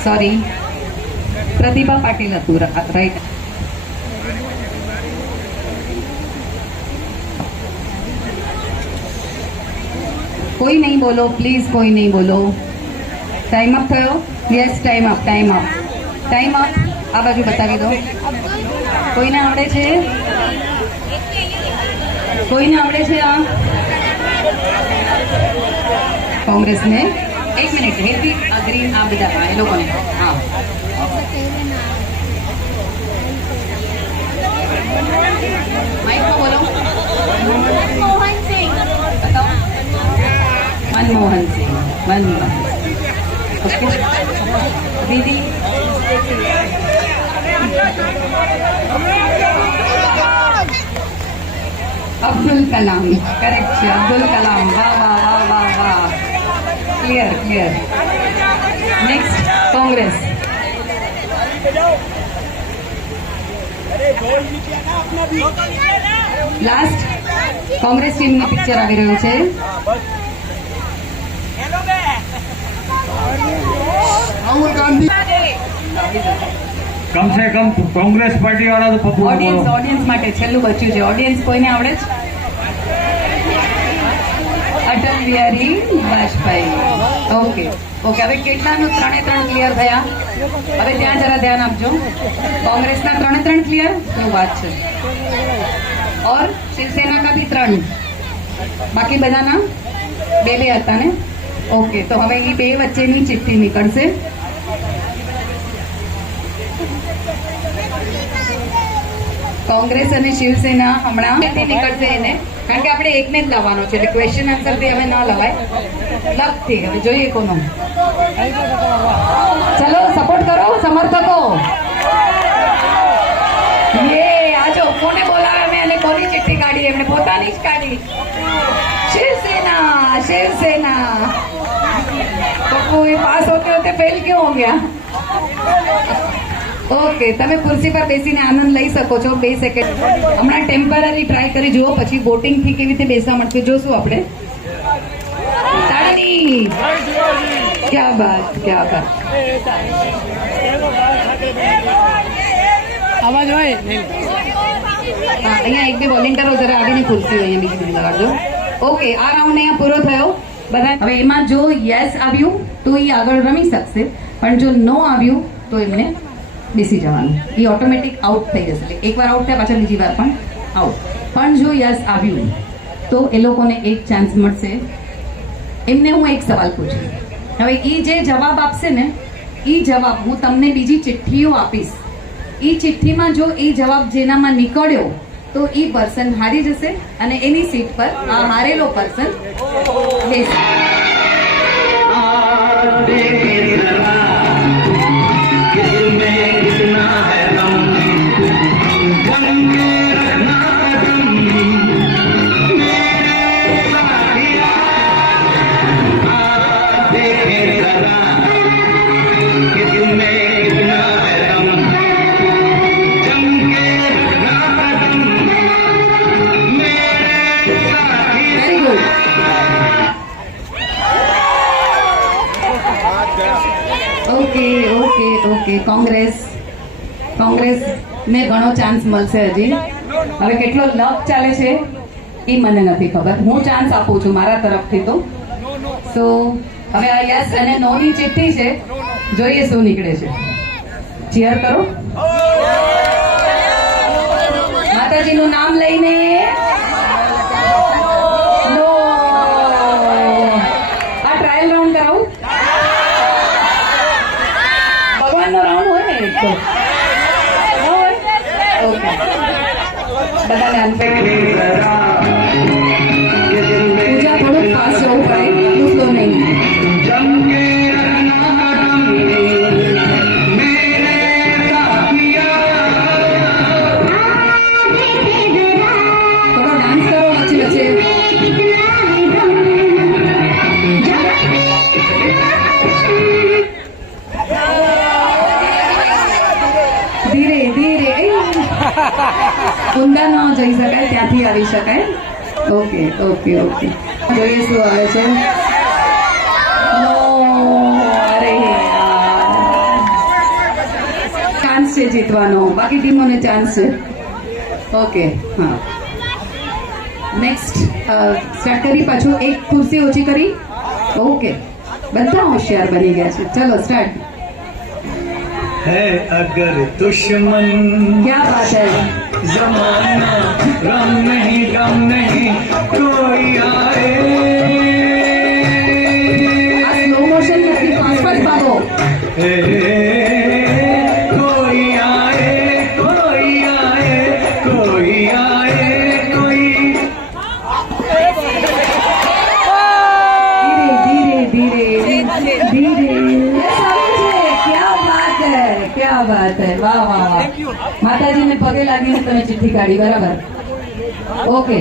સોરી પ્રતિભા પાટીલ હતું રાઈટ कोई नहीं बोलो प्लीज कोई नहीं बोलो टाइम अप थयो यस टाइम अप आ बाजू बतावी दो कोईने आवड़े छे आ कांग्रेस ने एक मिनिट हेपी अग्री आ बधा ए लोकोने हां माइक में बोलो मनमोहन सिंह बताओ मनमोहन सिंह ओके दीदी अब्दुल कलाम करेक्ट है अब्दुल कलाम वाह वाह वाह वाह वाह clear next Congress last Congress team નું પિક્ચર આવી રહ્યું છે राहुल गांधी कम से कम कांग्रेस पार्टी वाला तो पप्पू ऑडियंस માટે છેલ્લું બચ્યું છે ઓડિયન્સ કોઈને આવડે છે અટલ બિહારી વાજપેયી ઓકે હવે કેટલાનું 3 ક્લિયર થયા હવે ત્યાં જરા ધ્યાન આપજો कांग्रेसના 3 ક્લિયર શું વાત છે और शिवसेना का भी 3 બાકી બધાના 2 હતા ને ઓકે તો હવે એ 2 વચ્ચેની ચિઠ્ઠી નીકળશે कांग्रेस અને શિવસેના હમણાં નીકળશે એને કારણ કે આપણે એકને જ લાવવાનો છે એટલે ક્વેશ્ચન આન્સર થી હવે ના લવાય લખથી હવે જોઈએ કોનો ચલો સપોર્ટ કરો સમર્થકો ये आजो कोने बोलावे मैंने कोनी चिट्ठी काढ़ी हमने पोतानी ज काढ़ी शिवसेना पप्पू ये पास होते होते फेल क्यों हो गया ઓકે, તમે ખુરશી પર બેસીને આનંદ લઈ શકો છો 2 સેકન્ડ. હમણાં ટેમ્પરરી ટ્રાય કરી જુઓ, પછી બોટિંગ થી કેવી રીતે બેસવા મળશે જોશું આપણે. તાળી! ક્યા બાત, ક્યા બાત. અવાજ હોય અહીંયા એક બે વોલેન્ટિયરો જરા આવીને ખુરશી અહીંયા બીજી લગાડજો. ઓકે, આ રાઉન્ડ અહીંયા પૂરો થયો. બધા હવે એમાં જો યસ આવ્યું તો એ આગળ રમી શકશે, પણ જો નો આવ્યું તો એમને બેસી જવાનું. એ ઓટોમેટિક આઉટ થઈ જશે. એટલે એકવાર આઉટ થયા પાછળ બીજી વાર પણ આઉટ. પણ જો યસ આવ્યું તો એ લોકોને એક ચાન્સ મળશે. એમને હું એક સવાલ પૂછું. હવે એ જે જવાબ આપશે ને એ જવાબ હું તમને બીજી ચિઠ્ઠીઓ આપીશ. એ ચિઠ્ઠીમાં જો એ જવાબ જેનામાં નીકળ્યો તો એ પર્સન હારી જશે અને એની સીટ પર આ હારેલો પર્સન બેસે. ઓકે, કોંગ્રેસને ઘણો ચાન્સ મળશે હજી. હવે કેટલો લક ચાલે છે એ મને નથી ખબર. હું ચાન્સ આપું છું મારા તરફથી તો. સો હવે આ યસ અને નો ની ચિઠ્ઠી છે, જોઈએ શું નીકળે છે. ચીયર કરો માતાજીનું નામ લઈને. નો. આ ટ્રાયલ રાઉન્ડ કરાવું. ભગવાનનો રાઉન્ડ હોય ને એક તો. ઓકે, બધાને પૂજા થોડુંક ફાસ્ટ જવું પડે, એટલું સ્લો નહીં. થોડો ડાન્સ કરો વચ્ચે વચ્ચે. ધીરે ધીરે ઊંડા ન જઈ શકાય, ત્યાંથી આવી શકાય. ઓકે, જોઈએ શું આવે છે. નો. અરે ચાન્સ છે જીતવાનો, બાકી ટીમોને ચાન્સ છે. ઓકે, હા, નેક્સ્ટ સ્ટાર્ટ કરી. પાછું એક ખુરશી ઓછી કરી. ઓકે, બધા હોશિયાર બની ગયા છે. ચલો સ્ટાર્ટ. है अगर दुश्मन क्या बात है. जमाना गम नहीं कोई आए. આ સ્લો મોશન નથી, ફાસ્ટ ફાસ્ટ ભાગો. कोई आए कोई ધીરે. क्या बात है. वाह वाह वाह. માતાજીને પગે લાગીને તમે ચિઠ્ઠી કાઢી. બરાબર. ઓકે,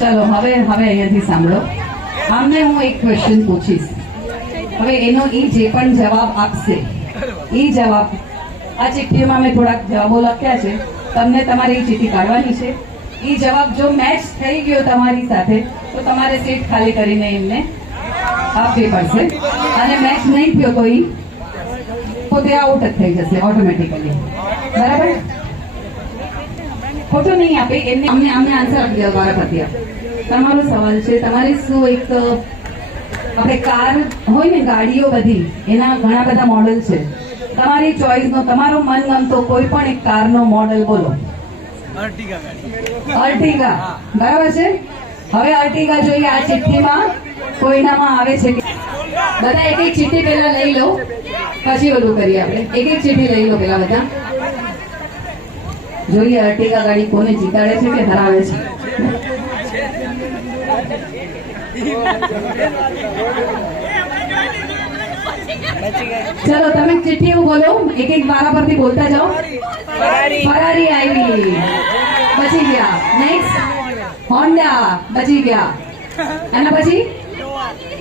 ચલો હવે અહીંયાથી સાંભળો. આમને હું એક ક્વેશ્ચન પૂછીશ. હવે એનો એ જે પણ જવાબ આપશે એ જવાબ, આ ચિઠ્ઠીમાં મેં થોડાક જવાબો લખ્યા છે, તમને તમારે એ ચિઠ્ઠી કાઢવાની છે. એ જવાબ જો મેચ થઈ ગયો તમારી સાથે તો તમારે સીટ ખાલી કરીને એમને આપવી પડશે. અને મેચ નહીં થયો તો એ પોતે આઉટ જ થઈ જશે ઓટોમેટિકલી. બરાબર. ખોટું નહીં આપે એમને. અમને આન્સર આપી દો. વારાફરતી તમારો સવાલ છે. તમારે શું એક આપણે કાર હોય ને, ગાડીઓ બધી, એના ઘણા બધા મોડલ છે. તમારી ચોઈસનો, તમારો મનગમતો કોઈ પણ એક કારનો મોડલ બોલો. અર્ટિગા. બરાબર છે. હવે અર્ટિગા જોઈએ આ ચિઠ્ઠીમાં કોઈનામાં આવે છે કે. બધા એક એક ચિઠ્ઠી પહેલા લઈ લો, પછી ઓલું કરીએ આપણે. એક એક ચિઠ્ઠી લઈ લો પેલા બધા. જોઈએ અર્ટિગા ગાડી કોને જીતાડે છે કે હરાવે છે. ચલો તમે ચિઠ્ઠીઓ બોલો, એક એક વારા પરથી બોલતા જાઓ. ફરારી આવી, બચી ગયા. નેક્સ્ટ હોન્ડા, બચી ગયા. એના પછી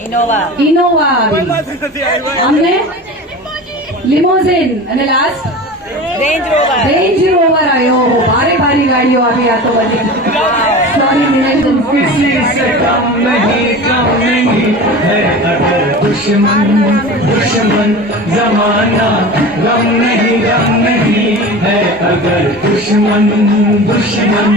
ઇનોવા આવી, અમને લિમોઝિન અને લાસ્ટ રેન્જ રોવર આવ્યો. ભારે ભારી ગાડીઓ આવી આ તો બધી. સોરી किसी से कम नहीं है अगर दुश्मन दुश्मन जमाना गम नहीं है अगर दुश्मन दुश्मन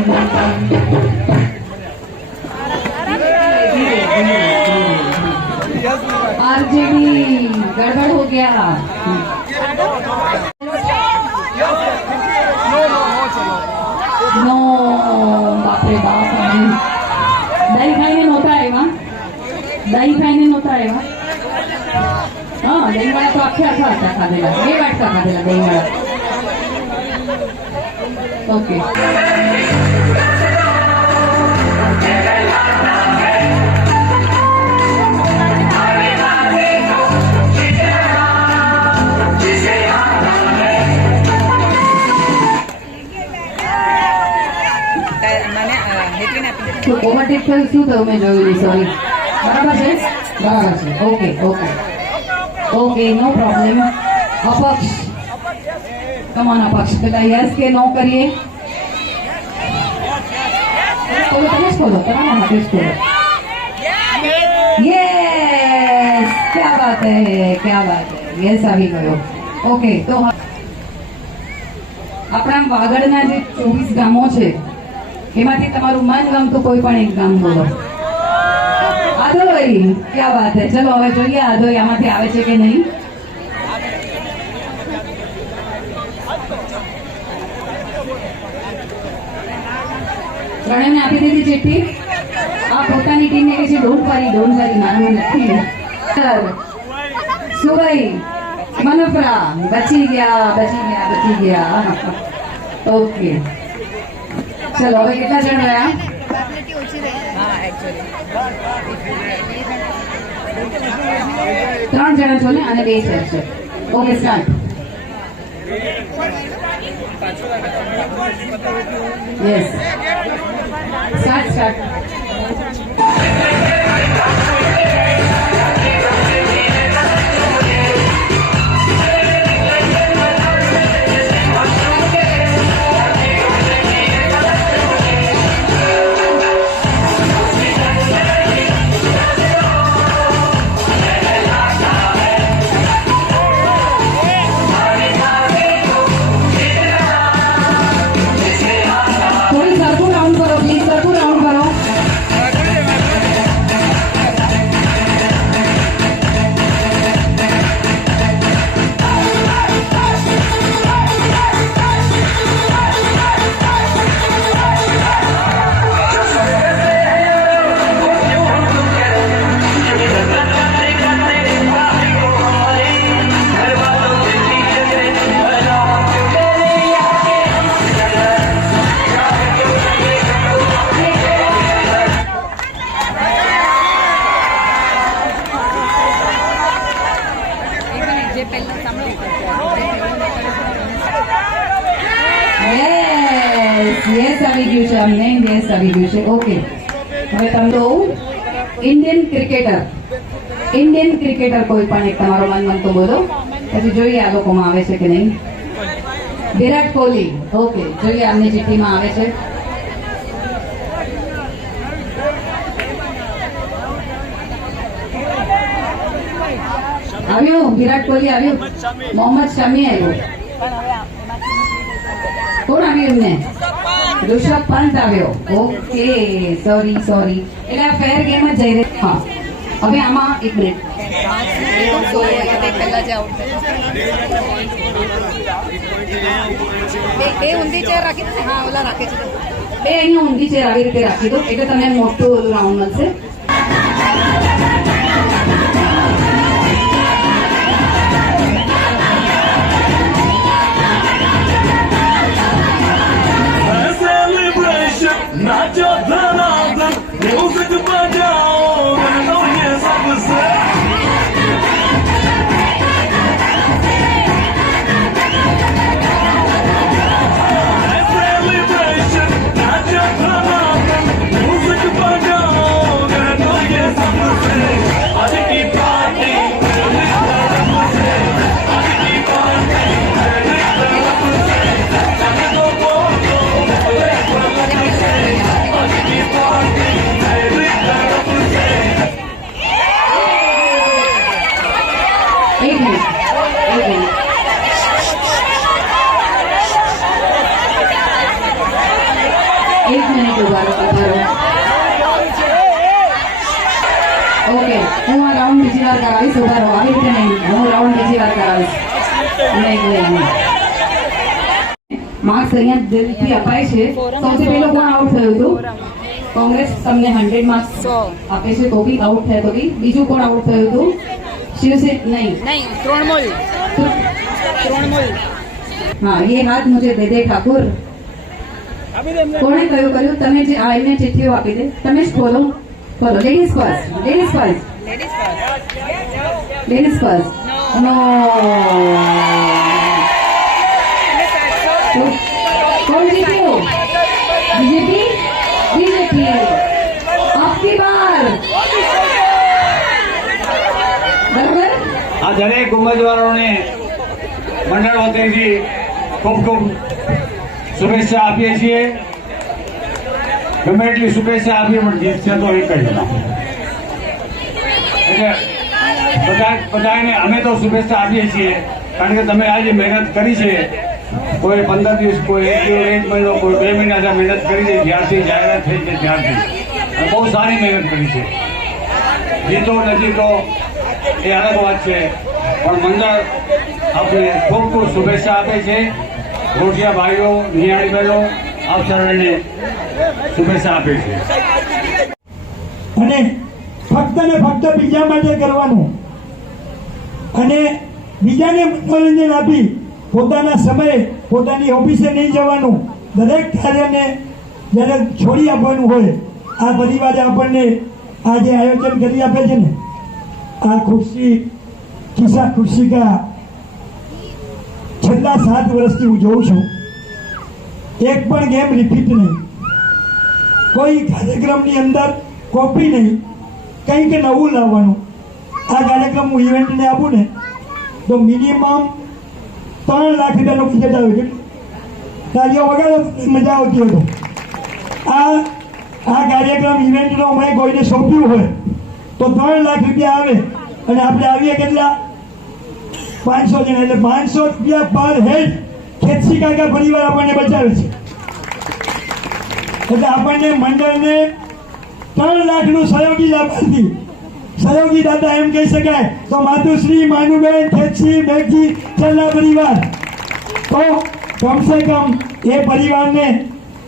आरजेडी गड़बड़ हो गया. નો બાપરે બાપ. દહીં ખાઈને નહોતા આવ્યા, દહીં ખાઈને નહોતા આવ્યા. હા, દહીંવાળા તો આખા હતા ખાધેલા, 2 વાટકા ખાધેલા દહીંવાળા. ઓકે. તો કોમેટિક ફેલ શું થયું મેં જોયું નહીં. સોરી. બરાબર છે, બરાબર છે. ઓકે ઓકે ઓકે, નો પ્રોબ્લેમ. અપક્ષ, કમાન અપક્ષ. પેલા યસ કે નો કરીએ. બોલો, તમે જ બોલો, તમારા હાથે જ બોલો. યસ, ક્યા બાત હે, ક્યા બાત હે. યસ આવી ગયો. ઓકે, તો આપણા વાગડના જે 24 ગામો છે એમાંથી તમારું મન ગમતું કોઈ પણ એક ગામ બોલો. આધોઈ, ક્યાં વાત હે. ચલો હવે જોઈએ આધોઈ આમાંથી આવે છે કે નહીં. ત્રણેયને આપી દીધી ચિઠ્ઠી. આ પોતાની ટીમને કહે છે ડોન્ટ વરી મારું નથી. સુભાઈ મનોપરા બચી ગયા. ઓકે, ચલો હવે કેટલા જણ રહ્યા? 3 જણા છો ને, અને 2 શેર છે. Okay, start. Yes, start. Yes આવી ગયું છે અમને. યસ આવી ગયું છે. ઓકે, હવે તમે તો ઇન્ડિયન ક્રિકેટર કોઈ પણ એક તમારો મન તો બોલો, પછી જોઈએ આ લોકોમાં આવે છે કે નહીં. વિરાટ કોહલી. ઓકે, જોઈએ આમની ચિઠ્ઠીમાં આવે છે. આવ્યું, વિરાટ કોહલી આવ્યું. મોહમ્મદ શમી આવ્યું. કોણ આવ્યું એમને? ઋષભ પંત આવ્યો. Okay, sorry. એટલે આ ફેર ગેમ જ જઈ રહી. હા, હવે આમાં 1 મિનિટ. ઊંધી ચેર રાખી દો. હા, ઓલા રાખે છે. 2 અહીંયા ઊંધી ચેર આવી રીતે રાખી દો એટલે તમને મોટું ઓલું રાઉન્ડ મળશે. नाचो धनाधन म्यूजिक बजाओ गानों ये सबसे सेलिब्रेशन नाचो धनाधन म्यूजिक बजाओ એક મિનિટ ઉભા રહો. ઓકે, હું આ રાઉન્ડ બીજી વાર કરાવીશ. ઉભા રહો, આવી રીતે નહીં, હું રાઉન્ડ બીજી વાર કરાવીશ. નહીં. માર્ક્સ અહીંયા દિલથી અપાય છે. સૌથી પહેલો કોણ આઉટ થયું હતું? કોંગ્રેસ તમને 100 માર્ક્સ આપે છે તો બી આઉટ થયા તો બી. બીજું કોણ આઉટ થયું હતું? શિવસેના નહીં, તૃણમૂલ. हाँ, ये हाथ मुझे दे दे ठाकुर. કોણે કર્યું? તમે જે આ એમને ચિઠ્ઠીઓ આપી દે, તમે જ બોલો. Ladies first. નો. કોણ જીત્યું? બીજેપી. આપકી બાર. બરાબર. આ દરેક ઉમેદવારોને મંડળ વતીથી ખૂબ ખૂબ શુભેચ્છા આપીએ છીએ. ગમે એટલી શુભેચ્છા આપીએ પણ જીતશે તો એક જ ના. એટલે બધાને અમે તો શુભેચ્છા આપીએ છીએ કારણ કે તમે આજે મહેનત કરી છે. કોઈ 15 દિવસ, કોઈ 1 મહિનો, કોઈ 2 મહિના મહેનત કરી છે. જ્યારથી જાહેરાત થઈ છે ત્યારથી બહુ સારી મહેનત કરી છે. જીતો ન જીતો એ અલગ વાત છે, પણ મંડળ આપણે ખૂબ ખૂબ શુભેચ્છા આપે છે. રોટિયા ભાઈઓ, નિયાળી બહેનો આપ સર્વેને શુભેચ્છા આપે છે. અને ફક્ત ને ફક્ત બીજા માટે કરવાનું અને બીજાને મનોરંજન આપી પોતાના સમયે પોતાની ઓફિસે નહીં જવાનું. દરેક કાર્યને જ્યારે છોડી આપવાનું હોય. આ પરિવારે આપણને આ જે આયોજન કરી આપે છે ને, આ ખુરશી કિસ્સા ખુરશી કા છેલ્લા 7 વર્ષથી હું જોઉં છું. એક પણ ગેમ રિપીટ નહીં, કોઈ કાર્યક્રમની અંદર કોપી નહીં, કંઈક નવું લાવવાનું. આ કાર્યક્રમ હું ઇવેન્ટને આપું ને તો મિનિમમ 3 લાખ રૂપિયાનો બજેટ આવે છે. તાલીઓ વગાડો, મજા આવતી હતો. આ કાર્યક્રમ ઇવેન્ટનો મેં કોઈને સોંપ્યું હોય તો 3 લાખ રૂપિયા આવે અને આપણે આવીએ કેટલા? 500 જણા, એટલે 500 રૂપિયા પર હેડ ખેતસી કાકા પરિવાર આપણને બચાવે છે. એટલે આપણને મંડળને 3 લાખનું સહયોગી લાભાર્થી, સહયોગી દાતા એમ કહી શકાય તો માતુશ્રી, માનુબેન, ખેતસી, મેઘજી, છેલ્લા પરિવાર. તો કમસે કમ એ પરિવારને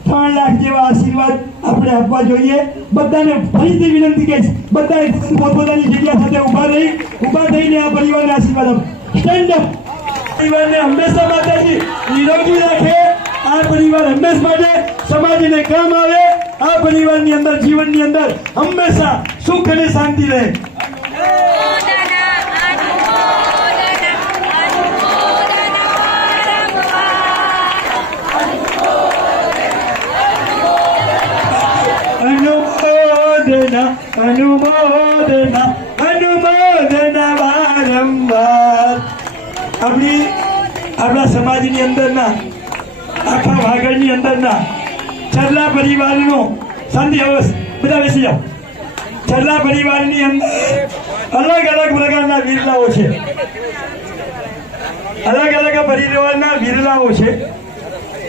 3 લાખ જેવા આશીર્વાદ આપણે આપવા જોઈએ. બધાને ફરીથી વિનંતી કરીશ, બધાએ પોતપોતાની જગ્યા સાથે ઊભા થઈને આ પરિવારને આશીર્વાદ આપો. Stand up. પરિવારને હંમેશા માતાજી નિરોગી રાખે. આ પરિવાર હંમેશા માટે સમાજને કામ આવે. આ પરિવારની અંદર, જીવનની અંદર હંમેશા સુખ અને શાંતિ રહે. અનુમોદના વારંવાર. આપણા સમાજની અંદરના, આખા વાગડની અંદરના છેલ્લા પરિવારનો શાંતિ બધા બેસી જાઓ. છેલ્લા પરિવારની અંદર અલગ અલગ પ્રકારના વીરલાઓ છે. અલગ અલગ પરિવારના વીરલાઓ છે.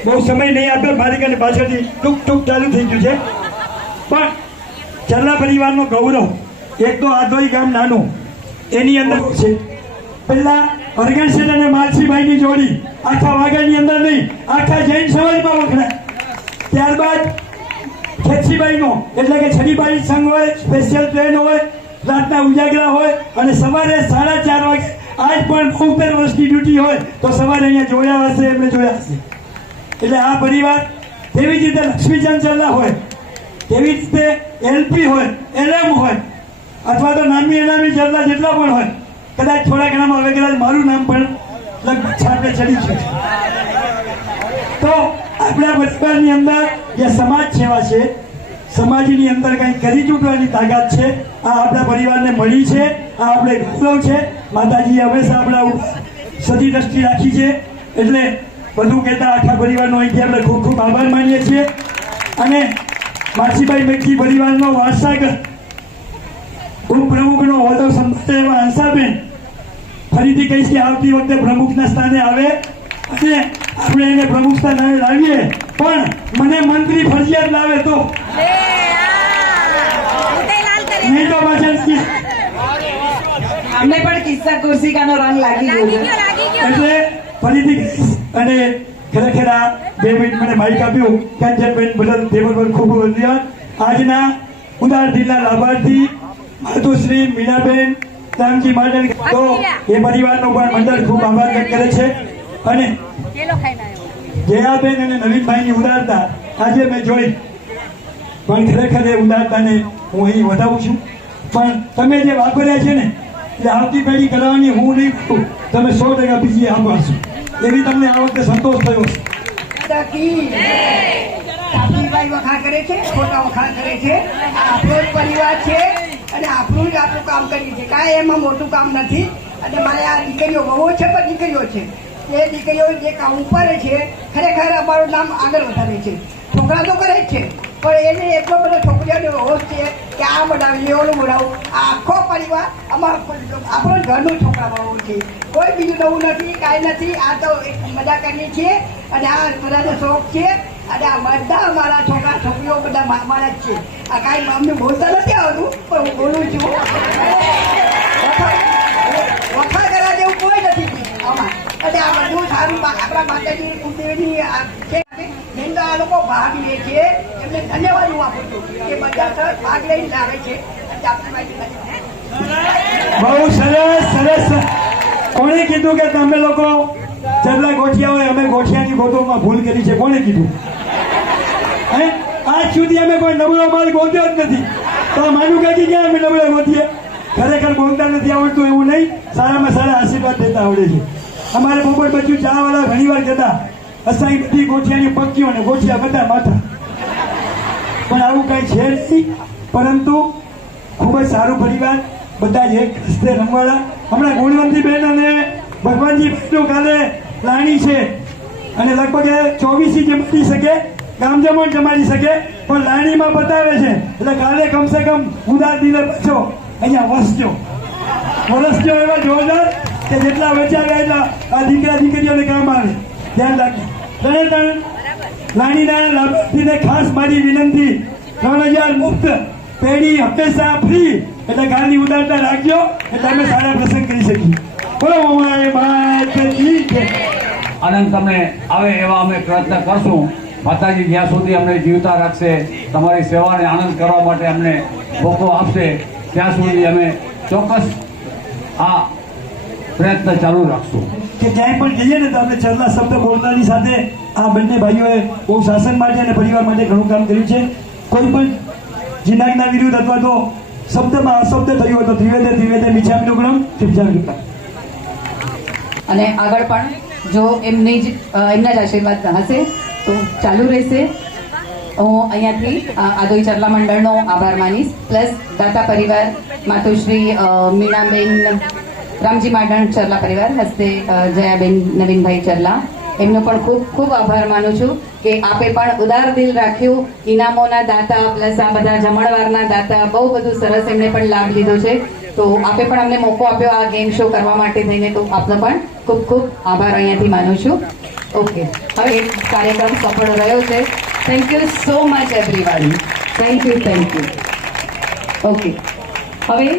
બહુ સમય નહીં આપ્યો, મારી કાને પાછળથી ટૂંક ચાલુ થઈ ગયું છે. પણ છેલ્લા પરિવારનો ગૌરવ એક તો આધોઈ ગામ નાનું, એની અંદર છે. પહેલા અરગણ શેઠ અને માલસીભાઈની જોડી આખા વાગડની અંદર નહીં, આખા જૈન સમાજમાં વખણાય. ત્યારબાદ ખેતસીબાઈનો, એટલે કે છડીબાઈ સંઘ હોય, સ્પેશિયલ ટ્રેન હોય, રાતના ઉજાગરા હોય અને સવારે 4:30 વાગે. આજ પણ 72 વર્ષની ડ્યુટી હોય તો સવારે અહીંયા જોયા હશે, એમને જોયા હશે. એટલે આ પરિવાર તેવી જ રીતે લક્ષ્મીચંદ ચલ્લા હોય, તેવી રીતે એલપી હોય, એલએમ હોય, અથવા તો નામી અનામી ચલ્લા જેટલા પણ હોય. કદાચ થોડા ઘણામાં હવે કદાચ મારું નામ પણ લગભગ છાપે ચડી છે. તો આપણા પરિવારની અંદર જે સમાજ સેવા છે, સમાજની અંદર કંઈક કરી ચૂકવાની તાકાત છે, આ આપણા પરિવારને મળી છે. આ આપણે ગૌરવ છે. માતાજીએ હંમેશા આપણા સદી દ્રષ્ટિ રાખી છે. એટલે બધું કહેતા આખા પરિવારનો અહીંથી આપણે ખૂબ ખૂબ આભાર માનીએ છીએ. અને માસીભાઈ મેઘજી પરિવારનો વારસાગત ઉપપ્રમુખનો હોદ્દો સંભાળે એવા હંસાબેન ફરીથી કહીશ કે આવતી વખતે પ્રમુખના સ્થાને આવે અને આપણે એને પ્રમુખ સ્થાને લાવીએ, પણ મને મંત્રી ફરજિયાત લાવે તો નહીં તો પાછળ અમને પણ કિસ્સા કુર્સિકાનો રંગ લાગી ગયો છે. એટલે ફરીથી કહીશ. અને ખરેખર આ 2 મિનિટ મને માઇક આપ્યું કંચનબેન બદલ દેવરબેન ખૂબ ખૂબ ધન્યવાદ. આજના ઉદાર દિલના લાભાર્થી માતુશ્રી મીનાબેન રામજી માડન તો એ પરિવારનો પણ મંડળ ખૂબ આભાર વ્યક્ત કરે છે. અને જયાબેન અને નવીનભાઈની ઉદારતા આજે મેં જોઈ, પણ ખરેખર એ ઉદારતાને હું અહીં વધાવું છું. પણ તમે જે વાપર્યા છે ને એ આવતી પેઢી કરાવવાની હું નહીં કરું, તમે 100% બીજી આપવાશો એવી તમને આ વખતે સંતોષ થયો છે. ભાઈ વખાણ કરે છે, ખોટા વખાણ કરે છે. આ આપણો જ પરિવાર છે અને આપણું જ આપણું કામ કરીએ છીએ. કાંઈ એમાં મોટું કામ નથી. અને મારે આ દીકરીઓ બહુ છે પણ દીકરીઓ છે, એ દીકરીઓ જે કામ ઉપર છે ખરેખર અમારું નામ આગળ વધારે છે. છોકરા તો કરે જ છે પણ એને એટલો બધો છોકરીઓનો હોશ છે કે આ બનાવીએ ઓલું બનાવું. આ આખો પરિવાર અમારો આપણો જ ઘરનું છોકરા બહુ છે. કોઈ બીજું નવું નથી, કાંઈ નથી. આ તો એક મજા કરીએ છીએ અને આ બધાનો શોખ છે. અને આ બધા મારા છોકરા છોકરીઓ બધા મારા જ છે. આ કાંઈ અમને બોલતા નથી આવતું પણ હું બોલું છું. વખા કરવા જેવું કોઈ નથી આમાં. અને આ બધું સારું આપણા માતાજી કુળદેવીની છે. જેમ તો આ લોકો ભાગ લે છે એમને ધન્યવાદ હું આપું છું કે બધા ભાગ લઈને લાવે છે. બહુ સરસ સરસ. કોણે કીધું કે તમે લોકો ચરલા ગોઠિયા હોય, અમે ગોઠિયાની ગોતોમાં ભૂલ કરી છે? કોણે કીધું? હે, આજ સુધી અમે કોઈ નબળો માલ ગોત્યો જ નથી. તો માનું કહી ગયા અમે નબળો ગોતીએ? ખરેખર બોલતા નથી આવડતું એવું નહીં, સારામાં સારા આશીર્વાદ દેતા આવડે છે. અમારે બપોર બચ્યું ચા વાળા ઘણી વાર કહેતા અસાઈ બધી ગોઠિયાની પક્કીઓ ને ગોઠિયા બધા માથા. પણ આવું કઈ છે નહીં, પરંતુ ખૂબ જ સારું પરિવાર, બધા જ એક રસ્તે રમવાળા. હમણાં ગુણવંતી બેન અને ભગવાનજી ભાઈનું કાલે લાણી છે અને લગભગ 24 જમાડી શકે, ગામ જમણ જમાડી શકે, પણ લાણીમાં બતાવે છે. એટલે કાલે કમસે કમ ઉદાર દિલે પાછો અહીંયા વસજો એવા જોરદાર કે જેટલા બચાવ્યા એટલા આ દીકરા દીકરીઓને કામ આવે. ધ્યાન રાખજો. ત્રણ લાણીના લાભાર્થીને ખાસ મારી વિનંતી, 3000 મુફ્ત, પેઢી હંમેશા ફ્રી. એટલે ગામની ઉદારતા રાખજો એટલે અમે સારા પ્રસંગ કરી શકીએ. બોલો આનંદ તમને આવે એવા અમે પ્રયત્ન કરશું. માતાજી જ્યાં સુધી અમને જીવતા રાખશે, તમારી સેવાને આનંદ કરવા માટે અમને મોકો આપશે, ત્યાં સુધી અમે ચોક્કસ આ પ્રયત્ન ચાલુ રાખશું. કે ક્યાંય પણ જઈએ ને તો આપણે ચરલા શબ્દ બોલવાની સાથે આ બંને ભાઈઓએ બહુ શાસન માટે અને પરિવાર માટે ઘણું કામ કર્યું છે. કોઈ પણ જીનાગના વિરુદ્ધ અથવા તો શબ્દમાં અશબ્દ થયું હોય તો ત્રિવેદે મિચ્છામિનો ગુણમ ત્રિભજામિ. અને આગળ પણ જો એમના જ આશીર્વાદ હશે તો ચાલુ રહેશે. હું અહીંયાથી આદોઈ ચરલા મંડળનો આભાર માનીશ. પ્લસ દાતા પરિવાર માતુશ્રી મીણાબેન રામજી માડણ ચરલા પરિવાર હસ્તે જયાબેન નવીનભાઈ ચરલા, એમનો પણ ખૂબ ખૂબ આભાર માનું છું કે આપે પણ ઉદાર દિલ રાખ્યું. ઇનામોના દાતા પ્લસ આ બધા જમણવારના દાતા, બહુ બધું સરસ એમને પણ લાભ લીધો છે. તો આપે પણ અમને મોકો આપ્યો આ ગેમ શો કરવા માટે થઈને, તો આપનો પણ ખૂબ ખૂબ આભાર અહીંયાથી માનું છું. ઓકે, હવે કાર્યક્રમ સફળ રહ્યો છે. Thank you so much everyone. Thank you. Okay, હવે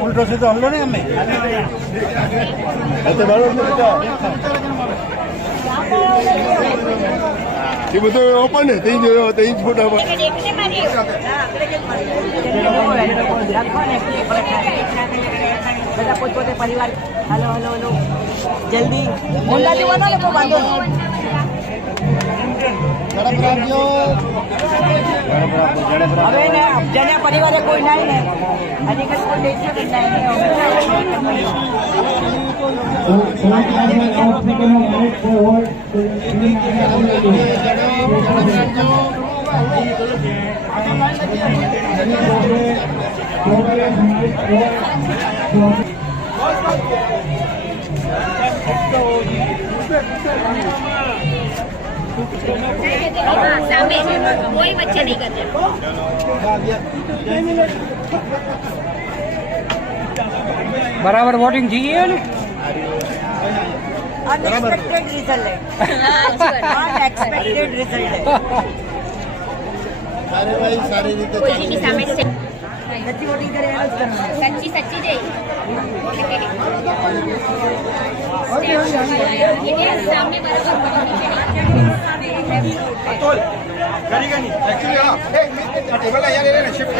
ઉલટો સીધો હલ્લો ને અમે એ બધું ઓપન ને ત્યાં જોયો ત્યાં જ ફોટા બધા પોતપોતે પરિવાર હલો હલો હલો જલ્દી મોંડા જોવાનો ને કોઈ વાંધો નહીં હવે ને જેના પરિવારે કોઈ નહીં ને હજી કઈ કોઈ દેખ્યો કે સામે કોઈ વચ્ચે નહીં કરશે બરાબર વોટિંગ જોઈએ ને અનએક્સપેક્ટેડ રિઝલ્ટ અનએક્સપેક્ટેડ રિઝલ્ટ સારી રીતે કોઈની સામે નથી વોટિંગ કરે એમ જ કરવાનું સચ્ચી સચ્ચી જઈ સામે બરાબર એકચ્યુઅલી હા એક મિનિટ ટેબલ અહીંયા લઈને શિફ્ટ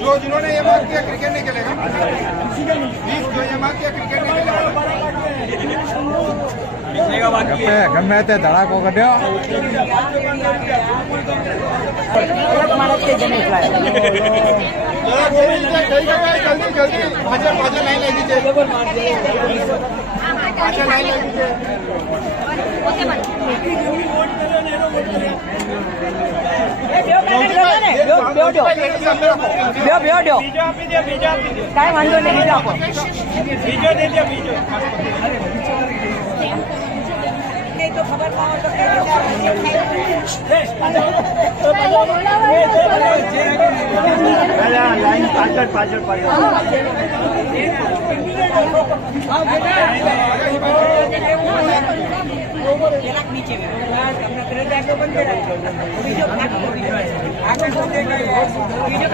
जो जिन्होंने ये मार्क किया क्रिकेट नहीं खेलेगा 20 जो ये मार्क किया क्रिकेट नहीं खेलेगा गमे ते धड़ाको कढ्यो जल्दी जल्दी पाछळ पाछળ लाइन लगी છે પાછળ લાઈન લાગી છે કાંઈ વાંધો નહીં બીજો આપો નહીં તો ખબર ના હોય તો લાઈન પાછળ પાછળ નીચે બીજો